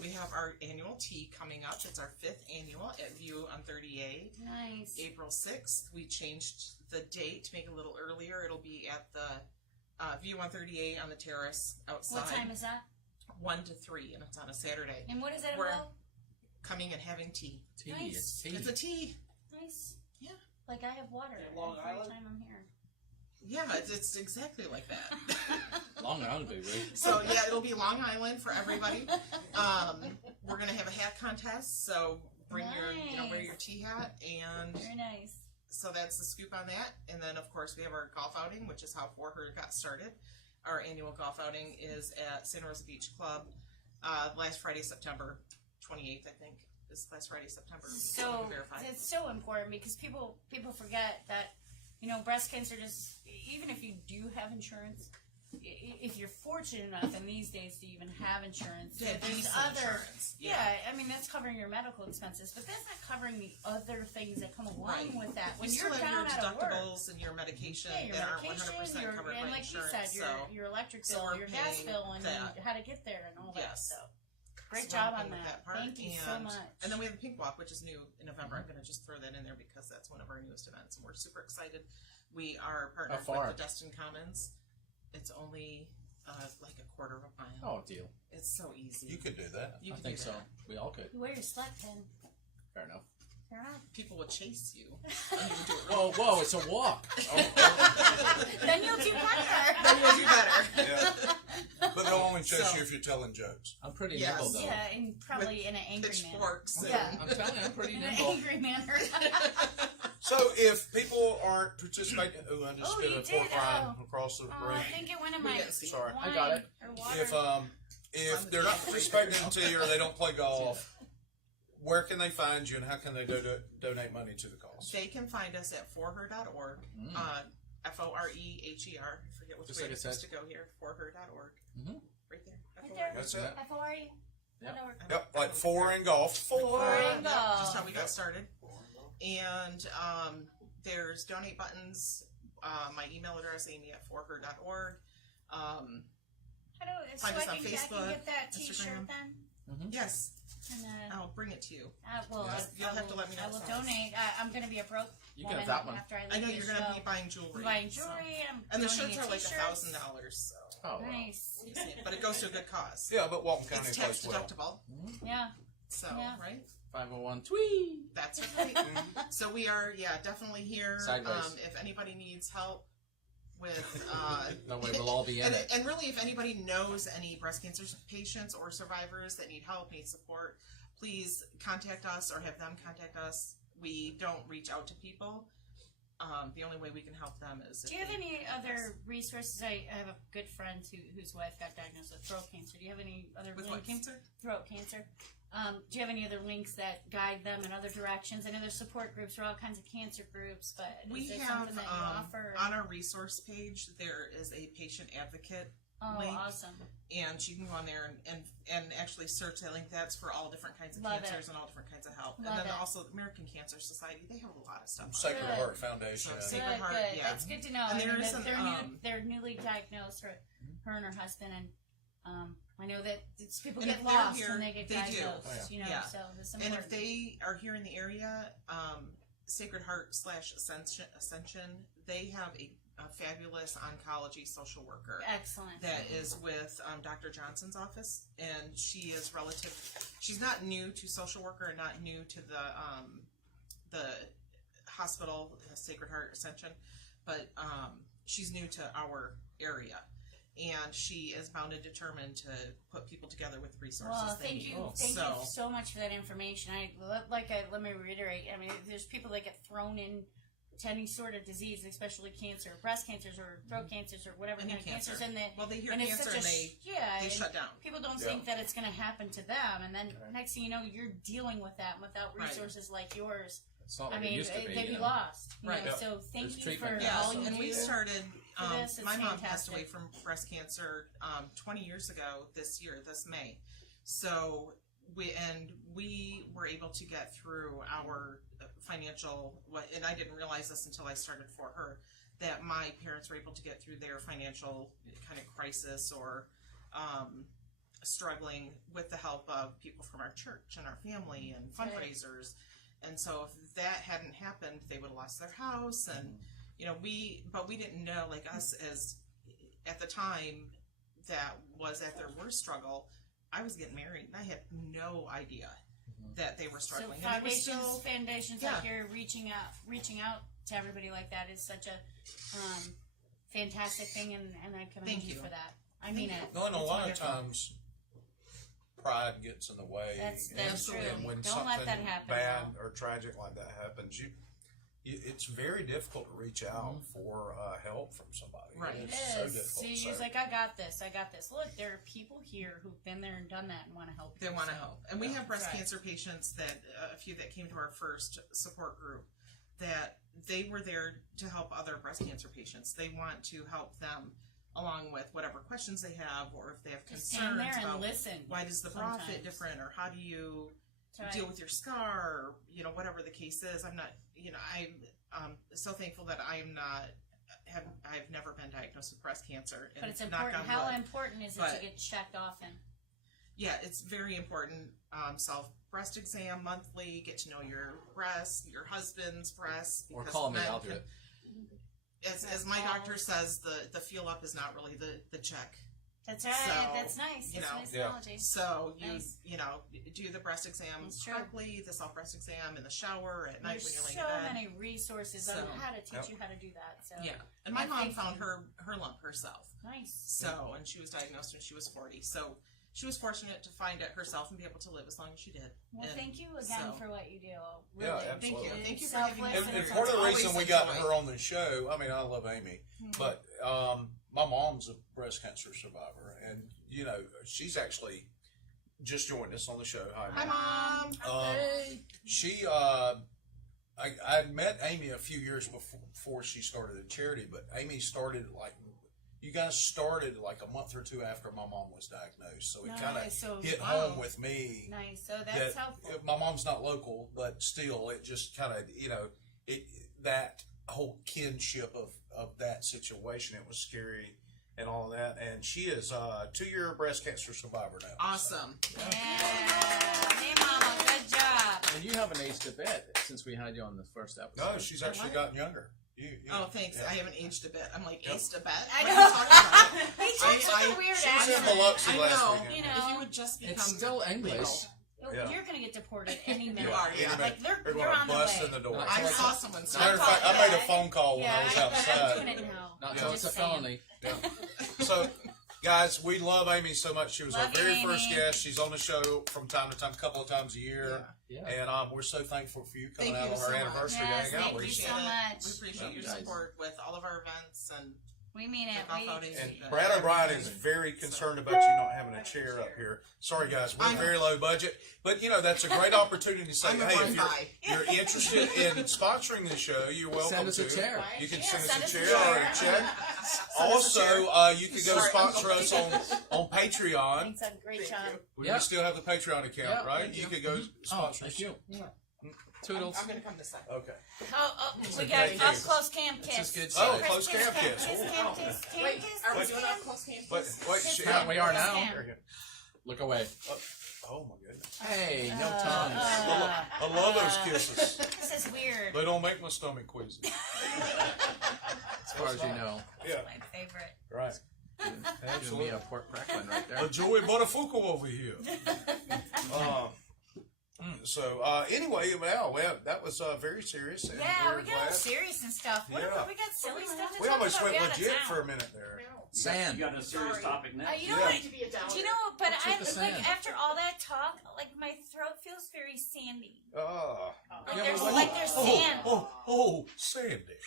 we have our annual tea coming up. It's our 5th annual at View on 30A. Nice. April 6th. We changed the date to make it a little earlier. It'll be at the View on 30A on the terrace outside. What time is that? 1 to 3, and it's on a Saturday. And what is it We're about? coming and having tea. Nice. It's tea. It's a tea. Nice. Yeah. Like I have water every time I'm here. Yeah, it's exactly like that. Long Island, baby. So yeah, it'll be Long Island for everybody. We're gonna have a hat contest, so bring your, wear your tea hat, and very nice. So that's the scoop on that. And then of course we have our golf outing, which is how For Her got started. Our annual golf outing is at Santa Rosa Beach Club, last Friday, September 28th, I think. This last Friday, September. So it's so important because people forget that, breast cancer just, even if you do have insurance, if you're fortunate enough in these days to even have insurance, there's other insurance. I mean that's covering your medical expenses, but that's not covering the other things that come along with that. When you you're still have down your out of work, deductibles and your medication your that aren't medication, 100% covered and by like insurance. you said, your electric bill, we're your gas paying bill, and that. how to get there and all that. Yes. So great So job we're on paying that. part. Thank you so much. And then we have the Pink Walk, which is new in November. I'm going to just throw that in there because that's one of our newest events, and we're super excited. We are partnered with the Destin Commons. It's only like a quarter of a mile. Oh, deal. It's so easy. You could do that. You I could think do so. that. We all could. You wear your sled pin. Fair enough. Fair enough. People would chase you. And you would do it Whoa, it's a walk. Then you'll do better. Then you'll do better. Yeah. But they'll only chase you if you're telling jokes. I'm pretty nimble, though. Yeah, and probably in an angry pitchforks manner. and- I'm telling you, I'm pretty in nimble. an angry manner. So if people aren't participating, I just spit a pork rind across the I room. think it went in my Sorry, wine I got it. or water. If they're not participating in tea or they don't play golf, where can they find you and how can they donate money to the cause? They can find us at forher.org. FOREHER. I forget which Just way like it it's supposed says. to go here. forher.org. Mm-hmm. Right there. Right there. That's it. FORE. Yep, like 4 in golf. 4 in golf. Just how we got started. And there's donate buttons. My email address, amy@forher.org. Find us on I can Facebook, get that T-shirt Instagram. then. Yes. And, I'll bring it to you. well, You'll have to let me know. I will the size. donate. I'm going to be a broke You can woman have that one. after I leave I know the you're going to show. be buying jewelry. I'm buying jewelry. I'm and the donating shirts are like t-shirts. $1,000. So. Oh, wow. Nice. But it goes to a good cause. Yeah, but Walton County It's plays tax well. deductible. Yeah. So, Yeah. right? 501 tweet. That's right. So we are, definitely here. Sideways. If anybody needs help with, That way we'll all be in and, it. and really, if anybody knows any breast cancer patients or survivors that need help, need support, please contact us or have them contact us. We don't reach out to people. The only way we can help them is. Do you have any other resources? I have a good friend whose wife got diagnosed with throat cancer. Do you have any other With links? what cancer? Throat cancer. Do you have any other links that guide them in other directions? I know there's support groups for all kinds of cancer groups, but We is there have something that you offer? on our resource page there is a patient advocate link, awesome. and you can go on there and actually search that link. That's for all different kinds of Love cancers it. and all different kinds of help. Love and then it. also the American Cancer Society, they have a lot of stuff. Sacred Good. Heart Foundation. So, Good, Sacred Heart, good. yeah. That's good to know. And I there mean, is an, they're newly diagnosed, her and her husband, and I know that people And get if they're lost here, when they get they do. diagnosed. You know, Yeah. so it's And important. if they are here in the area, Sacred Heart /Ascension, they have a fabulous oncology social worker. Excellent. That is with Dr. Johnson's office, and she is she's not new to social worker and not new to the hospital, Sacred Heart Ascension, but she's new to our area. And she is bound and determined to put people together with resources. Well, they thank need. you so much for that information. Let me reiterate. I mean, there's people that get thrown in to any sort of disease, especially cancer, breast cancers, or throat cancers, or whatever Any kind of cancer. cancers. And Well, they hear and it's cancer such and they shut down. People don't Yeah. think that it's going to happen to them, and then next thing you know, you're dealing with that without Right. resources like yours. It's not I like mean, it used to be. they'd be you know. lost. You Right. know? Yep. So thank There's you treatment for now, all so- you and do. we started. for this. It's My mom passed fantastic. away from breast cancer 20 years ago this May. So we were able to get through our financial. And I didn't realize this until I started for her, that my parents were able to get through their financial kind of crisis or struggling with the help of people from our church and our family and fundraisers. And so if that hadn't happened, they would have lost their house. And but we didn't know, like us as at the time that was at their worst struggle. I was getting married and I had no idea that they were struggling. So And it was foundations yeah. like you're reaching out to everybody like that is such a fantastic thing, and I commend Thank you you. for that. I mean it. No, and a It's lot wonderful. of times pride gets in the way. That's and, true. And when Don't something let that happen, bad though. or tragic like that happens, it's very difficult to reach out for help from somebody. Right. It It's so is. difficult. See, So- she's like, I got this. Look, there are people here who've been there and done that and want to help. They you, want to so- help. And we have breast Right. cancer patients that, a few that came to our first support group, that they were there to help other breast cancer patients. They want to help them along with whatever questions they have, or if they have Just concerns stand there and about listen why does the bra fit sometimes. different, or how do you That's deal right. with your scar, or, whatever the case is. I'm not, I'm so thankful that I've never been diagnosed with breast cancer. But it's knock important. on How wood. important is it But- to get checked often? Yeah, it's very important. Self breast exam monthly. Get to know your breasts, your husband's breasts. Or because call me, men I'll do can- it. As my doctor says, the feel up is not really the check. That's right. So, That's nice. That's nice analogy. So you Nice. do the breast exam That's true. properly, the self breast exam in the shower at night There's when you're laying so in bed. many resources So- on how to teach Yep. you how to do that. So Yeah, and my I mom think- found her lump herself. Nice. So, and she was diagnosed when she was 40. So she was fortunate to find it herself and be able to live as long as she did. Well, And thank you again so- for what you do. Yeah, Really. absolutely. Thank you for Selfless giving me and And it's part of the always reason we a got joy. her on the show, I mean, I love Amy, but my mom's a breast cancer survivor, and she's actually just joined us on the show. Hi, Hi, Mom. She I met Amy a few years before she started the charity, but Amy started you guys started like a month or two after my mom was diagnosed, so it kind of hit home with me. Nice, so that's helpful. My mom's not local, but still, it just kind of that whole kinship of that situation. It was scary and all of that, and she is a 2-year breast cancer survivor now. Awesome. So. Yeah. Hey, Mama, good job. And you haven't aged a bit since we had you on the first episode. No, she's actually gotten younger. Oh, thanks. Yeah. I haven't aged a bit. I'm like, aged a bit? I know. He took a weird accent. She was in Biloxi last weekend. You know, if you would just become it's still English. You're going to get deported any minute. You are, yeah. Like, they're on the bust way. in the door. I saw someone say Matter of fact, I made a phone call when I was outside. I'm doing it now. Not until it's a felony. Yeah. So, guys, we love Amy so much. She was our very first guest. She's on the show from time to time, a couple of times a year. Yeah. And we're so thankful for you coming out on our anniversary to hang out with us. Thank you so much. We appreciate your support with all of our events and. We mean it. And Brad O'Brien is very concerned about you not having a chair up here. Sorry, guys, we're very low budget, but that's a great opportunity to say, hey, if you're interested in sponsoring the show, you're welcome send us a chair. You can send us a chair or a check. Also, you can go sponsor us on Patreon. Thanks, great job. We still have the Patreon account, right? You could go sponsor us. Thank you. Toodles. I'm going to come this side. Okay. We got up close cam kiss. Close cam kiss. Wait, are we doing up close cam kiss? Wait, we are now. Look away. Oh my goodness. Hey, no tongues. I love those kisses. This is weird. They don't make my stomach queasy. As far as you know. Yeah. My favorite. Right. Absolutely. A pork crackling right there. A Joey Buttafuoco over here. So anyway, well, that was very serious. And we got serious and stuff. What about we got silly stuff to we talk almost about? went legit for a minute there. Sand. You got a serious topic now. You know what? But after all that talk, like my throat feels very sandy. Like there's sand. Oh, sandy.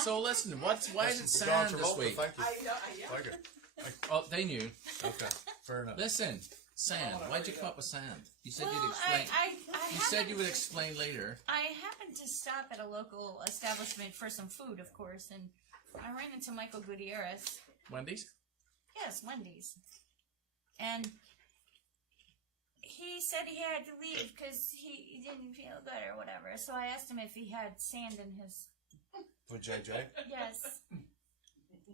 So listen, why is it sand this week? Thank you. Oh, they knew. Okay, fair enough. Listen, sand. Why'd you come up with sand? You said you'd explain. You said you would explain later. I happened to stop at a local establishment for some food, of course, and I ran into Michael Gutierrez. Wendy's? Yes, Wendy's. And he said he had to leave because he didn't feel good or whatever. So I asked him if he had sand in his... With JJ? Yes.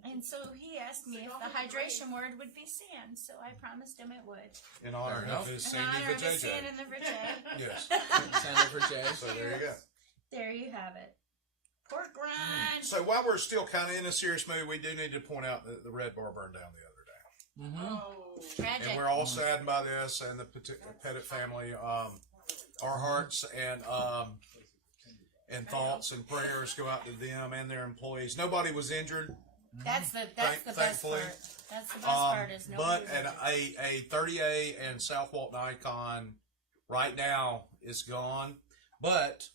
And so he asked me if the hydration word would be sand, so I promised him it would. In honor of his sand in the JJ. Sand in the vajay. Yes. Sand in the vajay. So there you go. There you have it. Pork rind. So while we're still kind of in a serious mood, we do need to point out that the Red Bar burned down the other day. Oh, tragic. And we're all saddened by this, and the Pettit family. Our hearts and thoughts and prayers go out to them and their employees. Nobody was injured. That's the best part. That's the best part is nobody. But a 30A and South Walton Icon right now is gone. But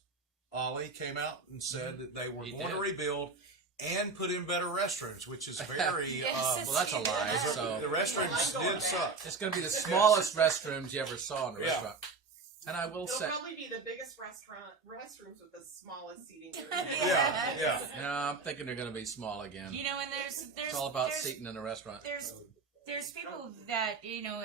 Ollie came out and said that they were going to rebuild and put in better restrooms, which is very... well, that's a lie. So the restrooms did suck. It's going to be the smallest restrooms you ever saw in a restaurant. And I will say... They'll probably be the biggest restrooms with the smallest seating area. Yeah. Yeah, I'm thinking they're going to be small again. You know, and there's it's all about seating in a restaurant. There's people that, you know,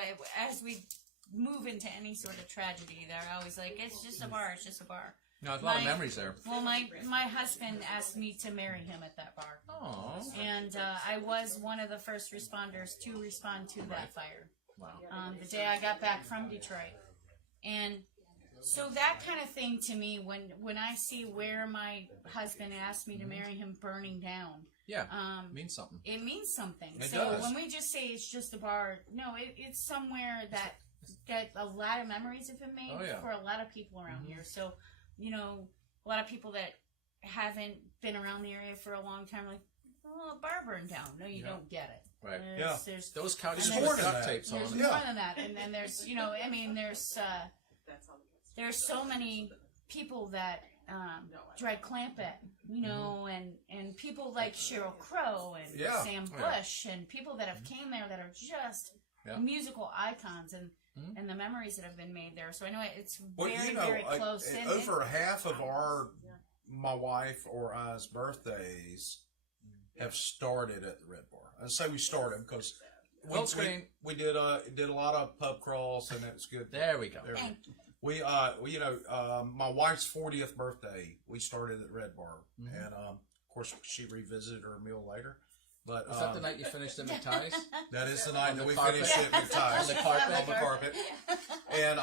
as we move into any sort of tragedy, they're always like, it's just a bar, it's just a bar. No, there's a lot of memories there. Well, my husband asked me to marry him at that bar. Aww. And I was one of the first responders to respond to that fire. Wow. The day I got back from Detroit. And so that kind of thing to me, when I see where my husband asked me to marry him burning down. Yeah, it means something. It means something. It so does. when we just say it's just a bar, no, it's somewhere that a lot of memories have been made for a lot of people around here. So, you know, a lot of people that haven't been around the area for a long time are like, oh, a bar burned down. No, you don't get it. Right. There's those couches more with duct tapes on There's them. more than that. And then there's, you know, I mean, there's so many people that Drake Clampett, you know, and people like Sheryl Crow and Sam Bush and people that have came there that are just musical icons and the memories that have been made there. So I know it's very, very close. Over half of my wife or I's birthdays have started at the Red Bar. I say we started because we did a lot of pub crawls and it was good. There we go. We my wife's 40th birthday, we started at Red Bar, and of course she revisited her meal later. But is that the night you finished at McTie's? That is the night that we finished at McTie's on the carpet, and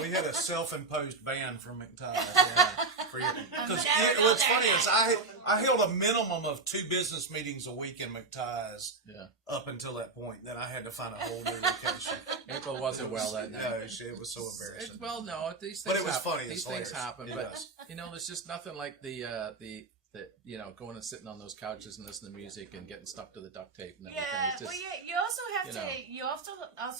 we had a self-imposed ban from McTie's. Because what's funny is I held a minimum of 2 business meetings a week in McTie's up until that point. Then I had to find a whole new location. April wasn't well that night. No, it was so embarrassing. These things but it was happen. funny. These things happen. But there's just nothing like the going and sitting on those couches and listening to music and getting stuck to the duct tape and everything. Yeah, it's just, you also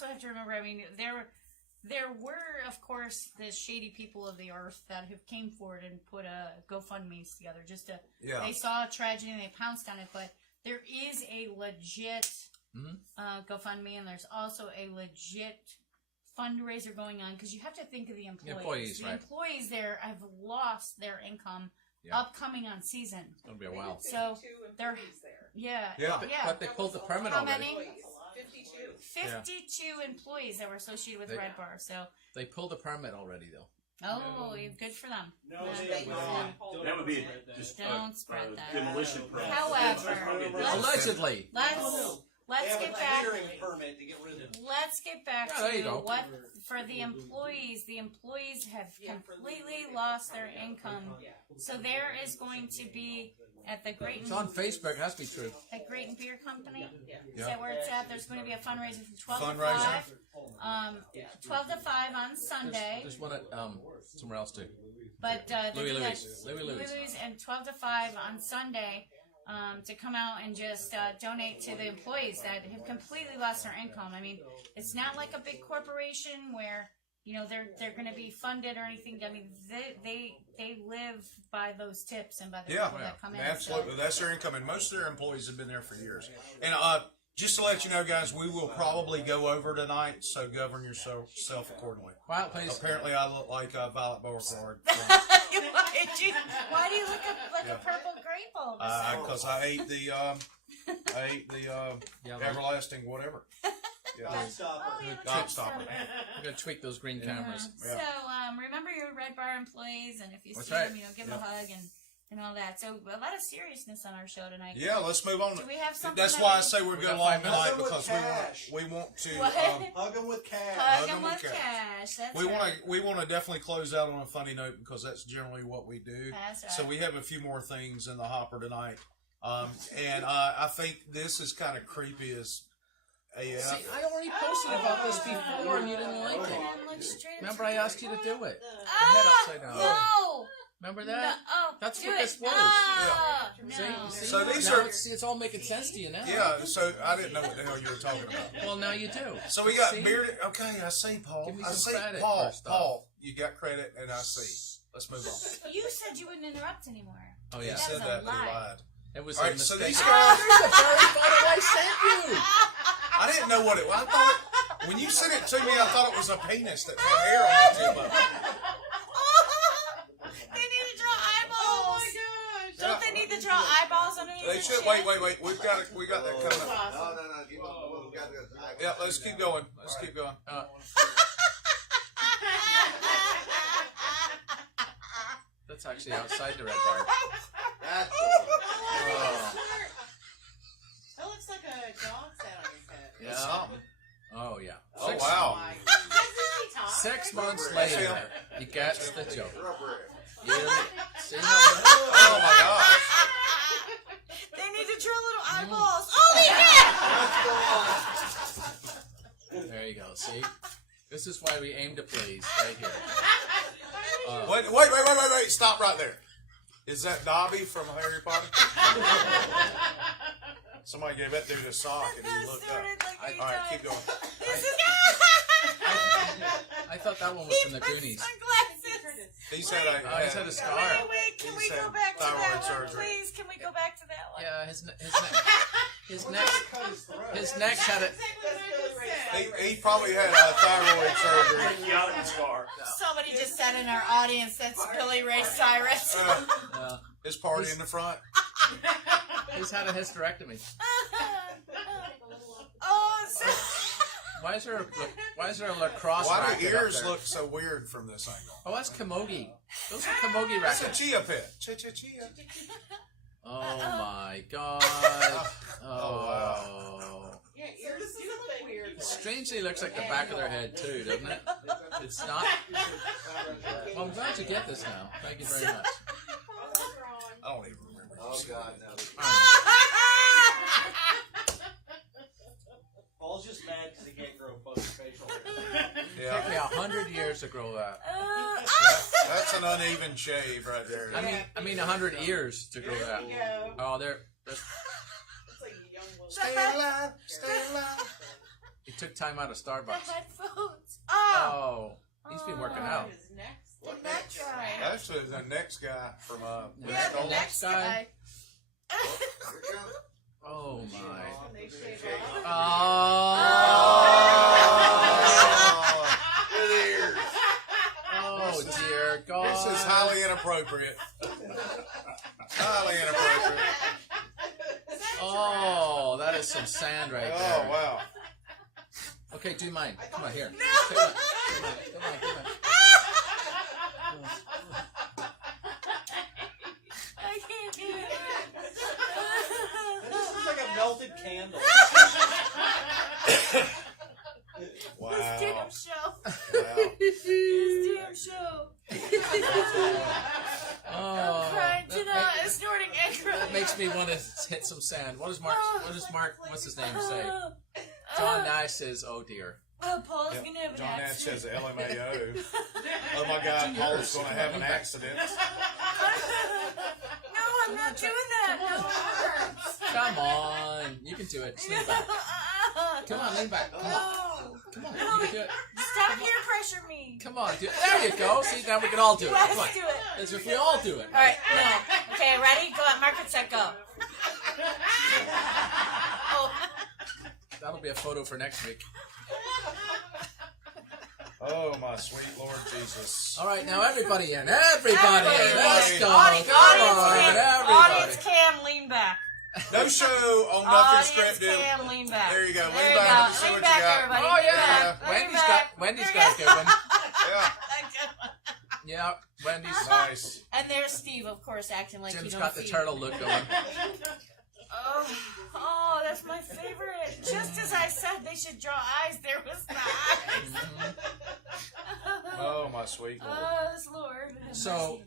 have to remember. I mean, there were, of course, the shady people of the earth that have came forward and put a GoFundMe's together just to. They saw a tragedy and they pounced on it, but there is a legit GoFundMe, and there's also a legit fundraiser going on because you have to think of the employees. The employees there have lost their income. Upcoming on season. It's gonna be a while. So they're But they pulled the permit How already. many? 52 employees that were associated with Red Bar. So they pulled the permit already, though. Oh, good for them. That would be just don't spread that. Demolition permit. However, allegedly. Let's get back. Permit to get rid of. Let's get back there you to go. what for the employees. The employees have completely lost their income. So there is going to be at the Great. It's on Facebook. It has to be true. At Great and Beer Company. Is that where it's at? There's going to be a fundraiser from 12 to 5. 12 to 5 on Sunday. There's one at somewhere else too. But Louis and 12 to 5 on Sunday. To come out and just donate to the employees that have completely lost their income. I mean, it's not like a big corporation where they're going to be funded or anything. I mean, they live by those tips and by the people that come in. Absolutely, so. That's their income, and most of their employees have been there for years. And just to let you know, guys, we will probably go over tonight, so govern yourself accordingly. Quiet, please. Apparently, I look like Violet Beauregard. Why do you look like a purple grape all of a sudden? Because I ate the everlasting whatever. Stopper. We're gonna tweak those green cameras. So remember your Red Bar employees, and if you see them, give them a hug and all that. So a lot of seriousness on our show tonight. Yeah, let's move on. Do we have something? That's why I say we're going live tonight because we want to hug them with cash. Hug them with cash. That's we want to definitely close out on a funny note because that's generally what we do. That's right. So we have a few more things in the hopper tonight, and I think this is kind of creepy as. See, I already posted about this before and you didn't like it. Remember, I asked you to do it. The head upside down. No. Remember that? That's what this was. No. See? So these now are. It's all making sense to you now. Yeah. So I didn't know what the hell you were talking about. Well, now you do. So we got bearded. Okay, I see, Paul. Give me I some see, credit Paul. first off. Paul, you got credit, and I see. Let's move on. You said you wouldn't interrupt anymore. Oh yeah. He said that, but he lied. It was all a right, mistake. So these there's a very photo I sent you. I didn't know what it was. I thought when you sent it to me, I thought it was a penis that had hair on it too much. They need to draw eyeballs. Oh my gosh! Don't they need to draw eyeballs underneath? They should. Wait. We got that coming up. No. Yeah, let's keep going. That's actually outside the Red Bar. That looks like a dog sat on your head. Yeah. Oh yeah. Oh wow. 6 months later, he gets the joke. You see Oh my gosh. They need to draw little eyeballs. Oh, they did! There you go. See, this is why we aim to please right here. Wait! Stop right there. Is that Dobby from Harry Potter? Somebody gave that dude a sock and he looked up. All right, keep going. I thought that one was from the Goonies. He's had a scar. Wait, can we go back to that one, please? Can we go back to that one. Yeah, his neck had a. He probably had a thyroid surgery. Somebody just said in our audience that's Billy Ray Cyrus. His party in the front. He's had a hysterectomy. Why is there a lacrosse Why racket do up ears there? look so weird from this angle? Oh, that's camogie. Those are camogie That's rackets. a chia pet. Chia. Oh my god. Oh. Yeah, ears do look weird. Strangely looks like the back of their head too, doesn't it? It's not. Well, I'm glad you get this now. Thank you very much. I don't even remember. Oh God, no. Paul's just mad because he can't grow close facial hair. It took me 100 years to grow that. That's an uneven shave right there. I mean 100 ears to grow that. Oh, they're Stay alive. Stay alive. He took time out of Starbucks. Headphones. Oh, he's been working out. The next guy. Actually, the next guy from Yeah, the next guy. Oh my. Oh dear God. This is highly inappropriate. Highly inappropriate. Oh, that is some sand right there. Oh, wow. Okay, do mine. Come on, here. No. Come on. I can't do it. This is like a melted candle. Wow. This damn show. Wow. This damn show. I'm crying tonight. I'm snorting and crying. That makes me want to hit some sand. What does Mark, what's his name, say? John Nash says, oh dear. Paul's Yep. gonna have an John Nash accident. says LMAO. Oh my God, Paul's going to have an accident. No, I'm not doing that. No, it hurts. Come on. You can do it. Just lean back. Come on, lean back. Come on. Come on. No, You can do it. stop peer pressure me. Come on. Do it. There you go. See, now we can all do it. Let's Come on. do it. As if we all do it. All right, no. Okay, ready? Go on, mark it, set, go. Oh. That'll be a photo for next week. Oh, my sweet Lord Jesus. All right, now everybody in. Everybody in. Let's go. Audience Come on, cam, everybody. audience cam, lean back. No show on Nothing Audience Scripted. cam, lean back. There you go. There Lean you back go. and see Lean what back, you got. everybody. Oh, Lean yeah. back. Wendy's Lean got a back. good one. Yeah. Yeah, Wendy's. Nice. And there's Steve, of course, acting like Jim's you don't got the feed. turtle look going. Oh, that's my favorite. Just as I said they should draw eyes, there was the eyes. Oh, my sweet Lord. Oh, this Lord.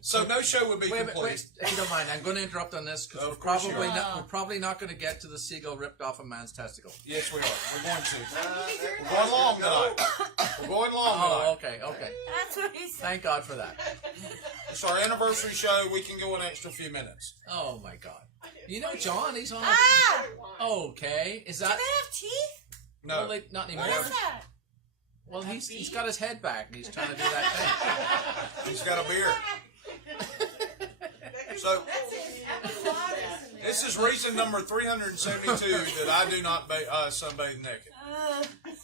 So no show would be Wait, complete. if you don't mind, I'm going to interrupt on this because Of course you are. we're probably not going to get to the seagull ripped off a man's testicle. Yes, we are. We're going to. We're going long tonight. We're going long tonight. Oh, okay. That's what he said. Thank God for that. It's our anniversary show. We can go an extra few minutes. Oh my God. You know John, he's on. Ah! Okay, is Do that? they have teeth? No. Well, not anymore. What is that? Well, he's got his head back and he's trying to do that thing. He's got a beard. So, this is reason number 372 that I do not sunbathe naked.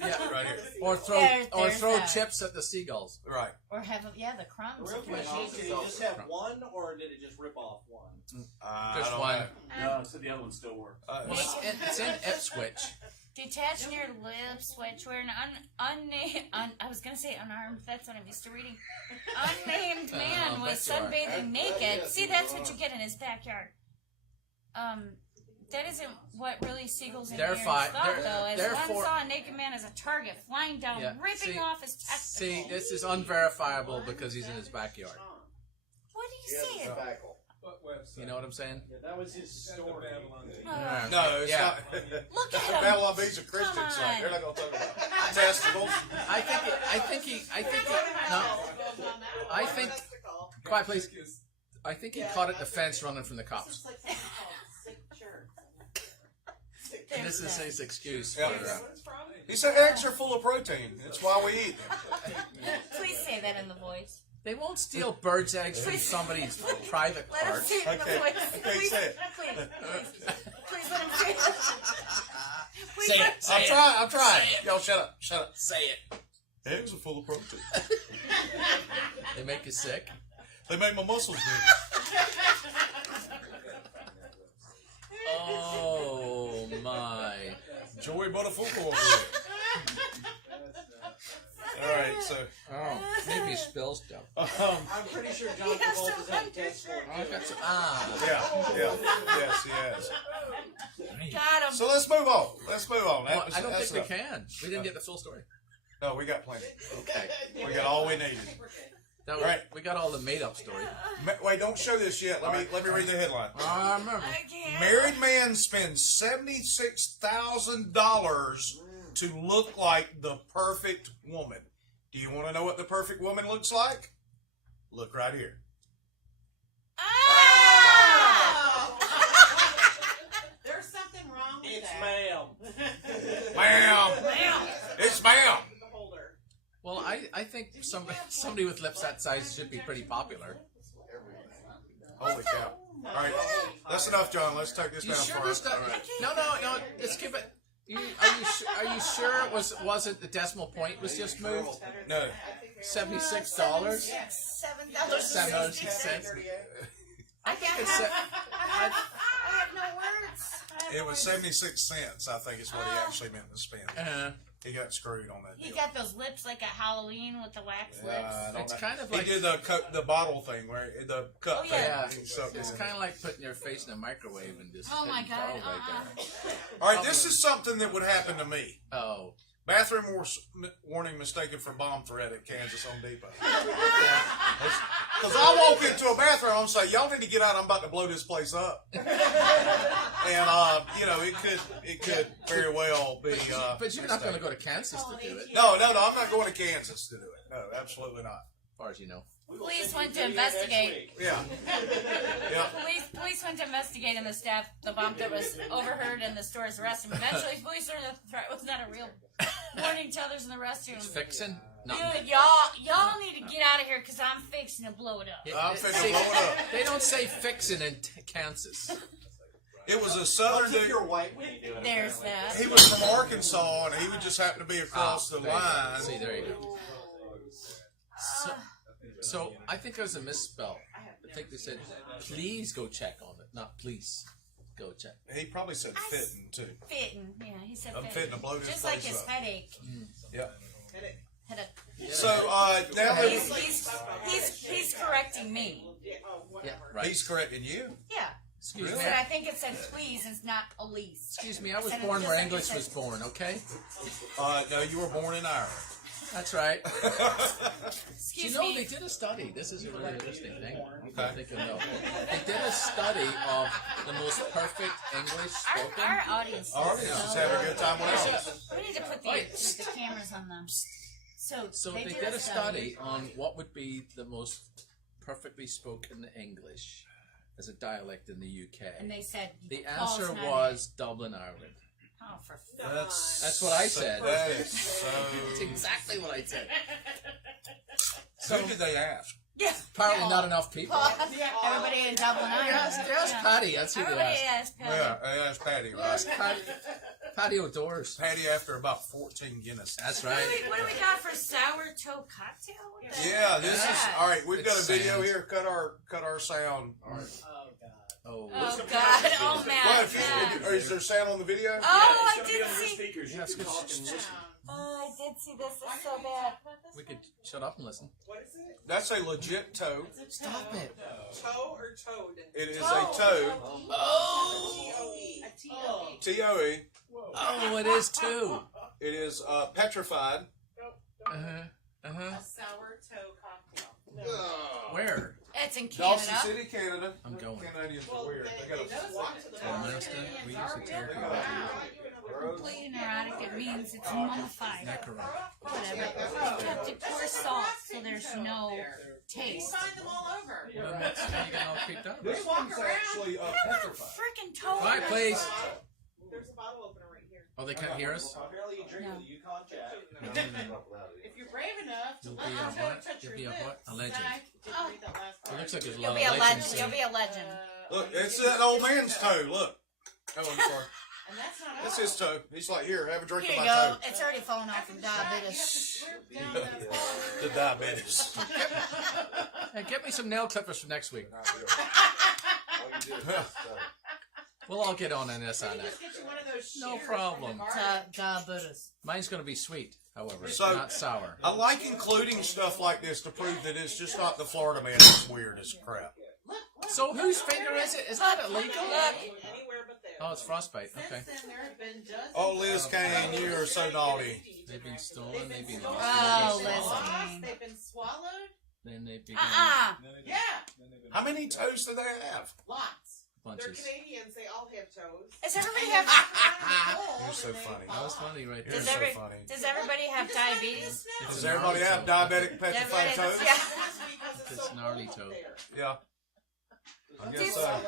Yeah, Right here. or throw There's that. chips at the seagulls. Right. Or have the crumbs. Real quick, did you just have one, or did it just rip off one? Just I don't one. know. No, so the other one still works. It's in Ipswich. Detach near lips, switch, where an unnamed, I was going to say unarmed, that's what I'm used to reading. Unnamed man was bet you are. sunbathing naked. See, that's what you get in his backyard. That isn't what really seagulls in They're here fine. thought, though. As They're one for- saw a naked man as a target flying down, Yeah, ripping see- off his testicles. See, this is unverifiable because he's in his backyard. What do you say? What website? You know what I'm saying? Yeah, that was his story. No, it's Yeah. not. Look at him. Babylon Beach a Christian Come site. on. They're not going to talk about testicles. Quiet, please. I think he caught it in the fence running from the cops. This is his excuse. Yeah. For, He said eggs are full of protein. That's why we eat them. Please say that in the voice. They won't steal birds' eggs from somebody's private Let him park. see it. Okay. Please, Okay, please, say it. please let him see it. Please Say let- it. Say I'm it. trying. Say it. Y'all shut up. Shut up. Say it. Eggs are full of protein. They make you sick. They make my muscles big. Oh my! Joey Buttafuoco. All right, so Maybe you spill stuff. I'm pretty sure John Travolta's had a test for it. I got some, yeah, yes, he has. Got him. So let's move on. Let's move on. Well, I don't think we can. We didn't get the full story. No, we got plenty. Okay. We got all we needed. No, Right. we got all the made-up story. Wait, don't show this yet. Let me read the headline. I remember. Married man spends $76,000 to look like the perfect woman. Do you want to know what the perfect woman looks like? Look right here. There's something wrong with It's that. Ma'am. It's ma'am. Well, I think somebody with lips that size should be pretty popular. Holy cow. All right, that's enough, John. Let's take this You down sure for this us. No. Let's give it. Are you sure it wasn't the decimal point was just moved? No. $76. $7.06. I think it's. I have no words. It was 76 cents, I think, is what he actually meant to spend. He got screwed on that He deal. got those lips like at Halloween with the wax lips. It's kind of like he did the bottle thing, where the cup thing. yeah. He sucked it It's in. kind of like putting your face in a microwave and just. Oh my hitting God. bottle right there. All right, this is something that would happen to me. Oh. Bathroom warning mistaken for bomb threat at Kansas Home Depot. Because I walk into a bathroom and say, y'all need to get out, I'm about to blow this place up. And, it could very well be... But you're not going to go to Kansas to do it. No, I'm not going to Kansas to do it. No, absolutely not. As far as you know. Police went to investigate. Yeah. Yeah. Police went to investigate, and the bomb that was overheard in the store's restroom. Eventually, police learned that the threat was not a real warning to others in the restroom. It's fixing? No. Dude, y'all need to get out of here because I'm fixing to blow it up. I'm fixing to blow it up. They don't say fixing in Kansas. It was a southern dude. You're white when you do it. There's that. He was from Arkansas, and he would just happen to be across the line. See, there you go. So I think it was a misspell. I think they said, please go check on it, not please go check. He probably said fitting, too. Fitting, yeah, he said I'm fitting. fitting to blow this Just place like his up. headache. Yeah. So, now he's correcting me. Yeah, right. He's correcting you? Yeah. Excuse He me. said, I think it said please, it's not Elise. Excuse me, I was Said it born just where like you English said. was born, okay? No, you were born in Ireland. That's right. Excuse you know, me. they did a study. This is a really interesting thing. Okay. I think you know. They did a study of the most perfect English spoken. Our audience is Our audience is having a good time with us. We need to put the cameras on them. So they did a study on what would be the most perfectly spoken English as a dialect in the UK. And they said the Paul's answer not was Dublin, Ireland. Oh, for That's what I said. That is so... That's exactly what I said. Who did they ask? Yeah. Apparently not enough people. Everybody in Dublin, Ireland. There's Patty. That's who they Everybody asked. asked Patty. Yeah, they asked Patty, right? Yes, patio doors. Patty after about 14 Guinness. That's right. What do we got for sourdough cocktail? What the Yeah, heck this is that? all right. We've got a It's video sand. here. Cut our sound. All right. Oh, Oh God! Oh man! Well, is there sound on the video? Oh, I did see. Speakers, you Yeah, can it's talk good. and listen. Oh, I did see this. It's so bad. we could shut up and listen. That's a legit toe. Stop it. Toe or toad? It is a toe. T-O-E. Oh, it is too. It is petrified. A sour toe cocktail. Where? It's in Canada. Dawson City, Canada. I'm going. Canadians are weird. They got a Master, we used to tell people Completely neurotic. It means it's mummified. Necro. Whatever. They kept it pure salt, so there's no taste. Find them all over. Well, that's how you get all creeped up. This one's actually petrified. Freaking toe. Quiet, please. There's a bottle opener right here. Oh, they can't hear us? drink with a Yukon Jack. If you're brave enough to You'll let be your a toe what? touch You'll your be a lips. what? A legend. Zach, did you read that last It part? looks like there's a You'll lot be of a legends legend. You'll here. be a legend. Look, it's that old man's toe. Look. Oh, I'm sorry. And that's not That's all. his toe. He's like, here, have a drink Here of you my go. toe. It's already fallen off from diabetes. The diabetes. Hey, get me some nail clippers for next week. We'll all get on this on that. Just get you one of those No shears problem. from the garden. Diabetes. Mine's going to be sweet, however, So- not sour. I like including stuff like this to prove that it's just not the Florida man that's weird as crap. So whose finger is it? Is that illegal? Anywhere but there. Oh, it's frostbite. Okay. Since then, there have been dozens Oh, Liz of Kane, you are so naughty. They've been stolen. They've They've been been stolen, lost. Oh, they've been Liz lost, Kane. they've been swallowed. Then they've been Yeah, How many toes do they have? lots. They're bunches. Canadians, they all have toes. Does everybody have? You're so funny. That was funny right there. You're Does, so every, funny. does everybody have diabetes? Does everybody have diabetic petrified toes? Yeah. It's gnarly toe. Yeah. I guess Just- so.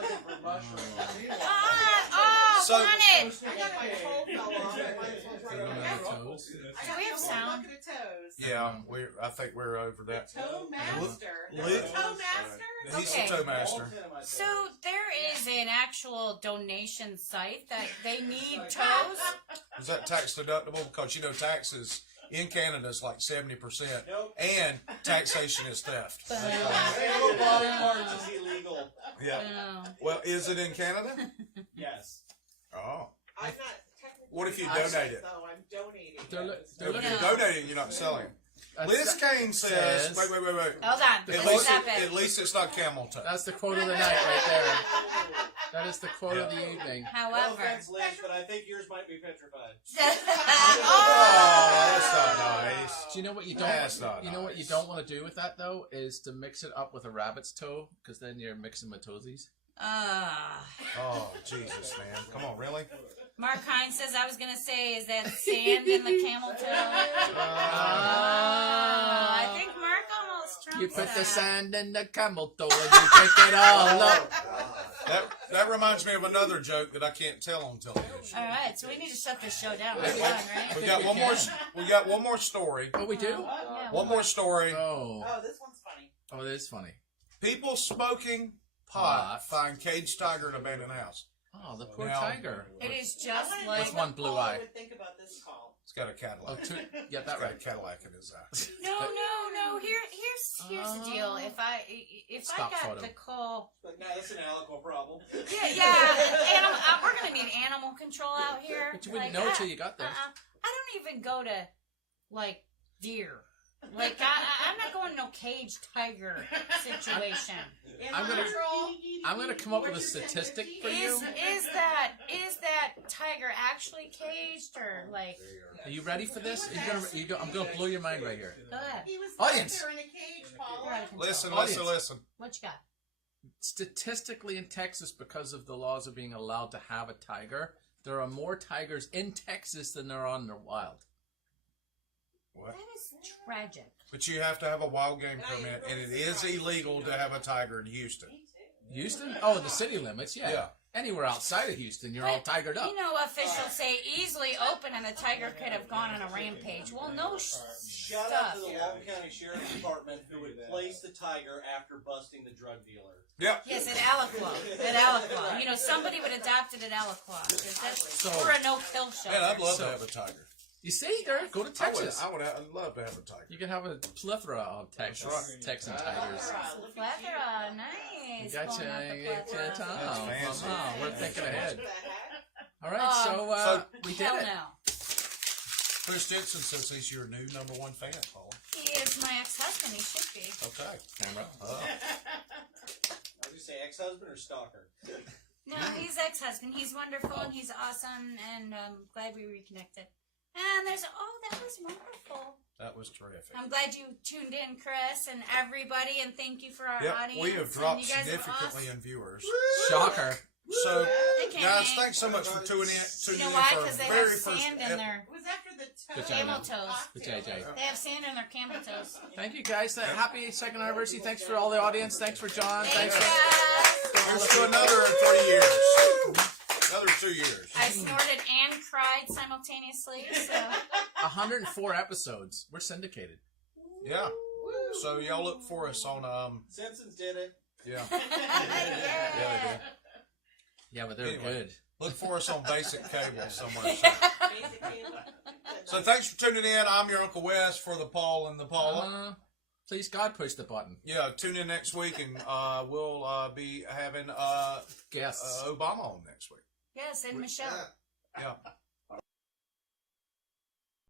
Oh, So- want it. I got my toe fell off. I might as well try They to don't get have it. the toes. I Do we have got sound? a bucket of toes. Yeah, I think we're over that. Toe master. Li- There's a toe master? He's Okay. the toe master. So there is an actual donation site that they need toes. Is that tax deductible? Because you know taxes in Canada is like 70%, and taxation is theft. Animal body parts is illegal. Yeah. Oh. Well, is it in Canada? Yes. Oh. I'm not technically. What if you selling donate it? Though I'm donating. They're it. they're If looking you're No. donating, you're not selling. That's- Liz Kane says, wait. Hold on. At Let's least, stop at it. least it's not camel toe. That's the quote of the night right there. That is the quote of the evening. No However, offense, Liz, but I think yours might be petrified. Oh, that's not nice. Do you know what you That's don't? not You know what you nice. don't want to do with that though is to mix it up with a rabbit's toe, because then you're mixing with toesies. Oh, Jesus, man. Come on, really? Mark Hines says I was gonna say, is that sand in the camel toe? I think Mark almost trumps You put the that. sand in the camel toe and you pick it all up. That reminds me of another joke that I can't tell on television. All right, so we need to shut this show down. We're done, right? We got one more. We got one more story. Oh, we do? Yeah, One more story. Oh, Oh, this one's funny. oh, it is funny. People smoking pot find caged tiger in abandoned house. Oh, the poor Now- tiger. It is I just wanna like With one blue Paul eye. would think about this call. It's got a Cadillac. Oh, two, yeah, It's that got a right. Cadillac in his eye. no. Here's the deal. If I Stock got photo. the call, But no, that's an aliquot problem. animal. We're gonna need animal control out here. But you wouldn't Like, know till you got there. I don't even go to like deer. Like I'm not going no caged tiger situation. I'm gonna come up with a statistic for you. Is that tiger actually caged or like? Are you ready for this? I'm gonna blow your mind right here. Go ahead. He was Audience. there in a cage, Paul. Listen. What you got? Statistically in Texas, because of the laws of being allowed to have a tiger, there are more tigers in Texas than there are in the wild. What? That is tragic. But you have to have a wild game permit, and it is illegal to have a tiger in Houston. Houston? Oh, the city limits, yeah. Yeah. Anywhere outside of Houston, you're all tigered up. You know, officials say easily open and the tiger could have gone on a rampage. Well, no Shout out stuff. to the Walton County Sheriff's Department who would place the tiger after busting the drug dealer. Yep. Yes, at Aliqua. You know, somebody would adopt it at Aliqua. We're a no-kill show. Man, I'd love to have a tiger. You see, Derek, go to Texas. I'd love to have a tiger. You can have a plethora of Texan tigers. Plethora, nice. You gotcha, Pulling out the you gotcha, plethora. Tom. fancy. We're thinking ahead. All right, so we did hell it. no. Chris Jensen says he's your new #1 fan, Paul. He is my ex-husband. He should be. Okay. Camera. Did you say ex-husband or stalker? No, he's ex-husband. He's wonderful and he's awesome, and I'm glad we reconnected. And that was wonderful. That was terrific. I'm glad you tuned in, Chris, and everybody, and thank you for our Yep, audience. we have and dropped you guys are significantly awesome. in viewers. Shocker. So, They can't guys, hang. thanks so much for tuning in. You know in why? for Because they our have very first sand in their It was after the camel toes. The JJ. They have sand in their camel toes. Thank you, guys. Happy second anniversary. Thanks for all the audience. Thanks for John. Thanks for Thanks, guys. Here's to another 3 years. Another 2 years. I snorted and cried simultaneously. So 104 episodes. We're syndicated. Yeah. So y'all look for us on Simpsons did it. Yeah. yeah. Yeah, but they're Anyway. good. Look for us on basic cable somewhere. So thanks for tuning in. I'm your Uncle Wes for the Paul and the Paula. Please God, push the button. Yeah, tune in next week, and we'll be having guests Obama on next week. Yes, and Michelle. Yeah.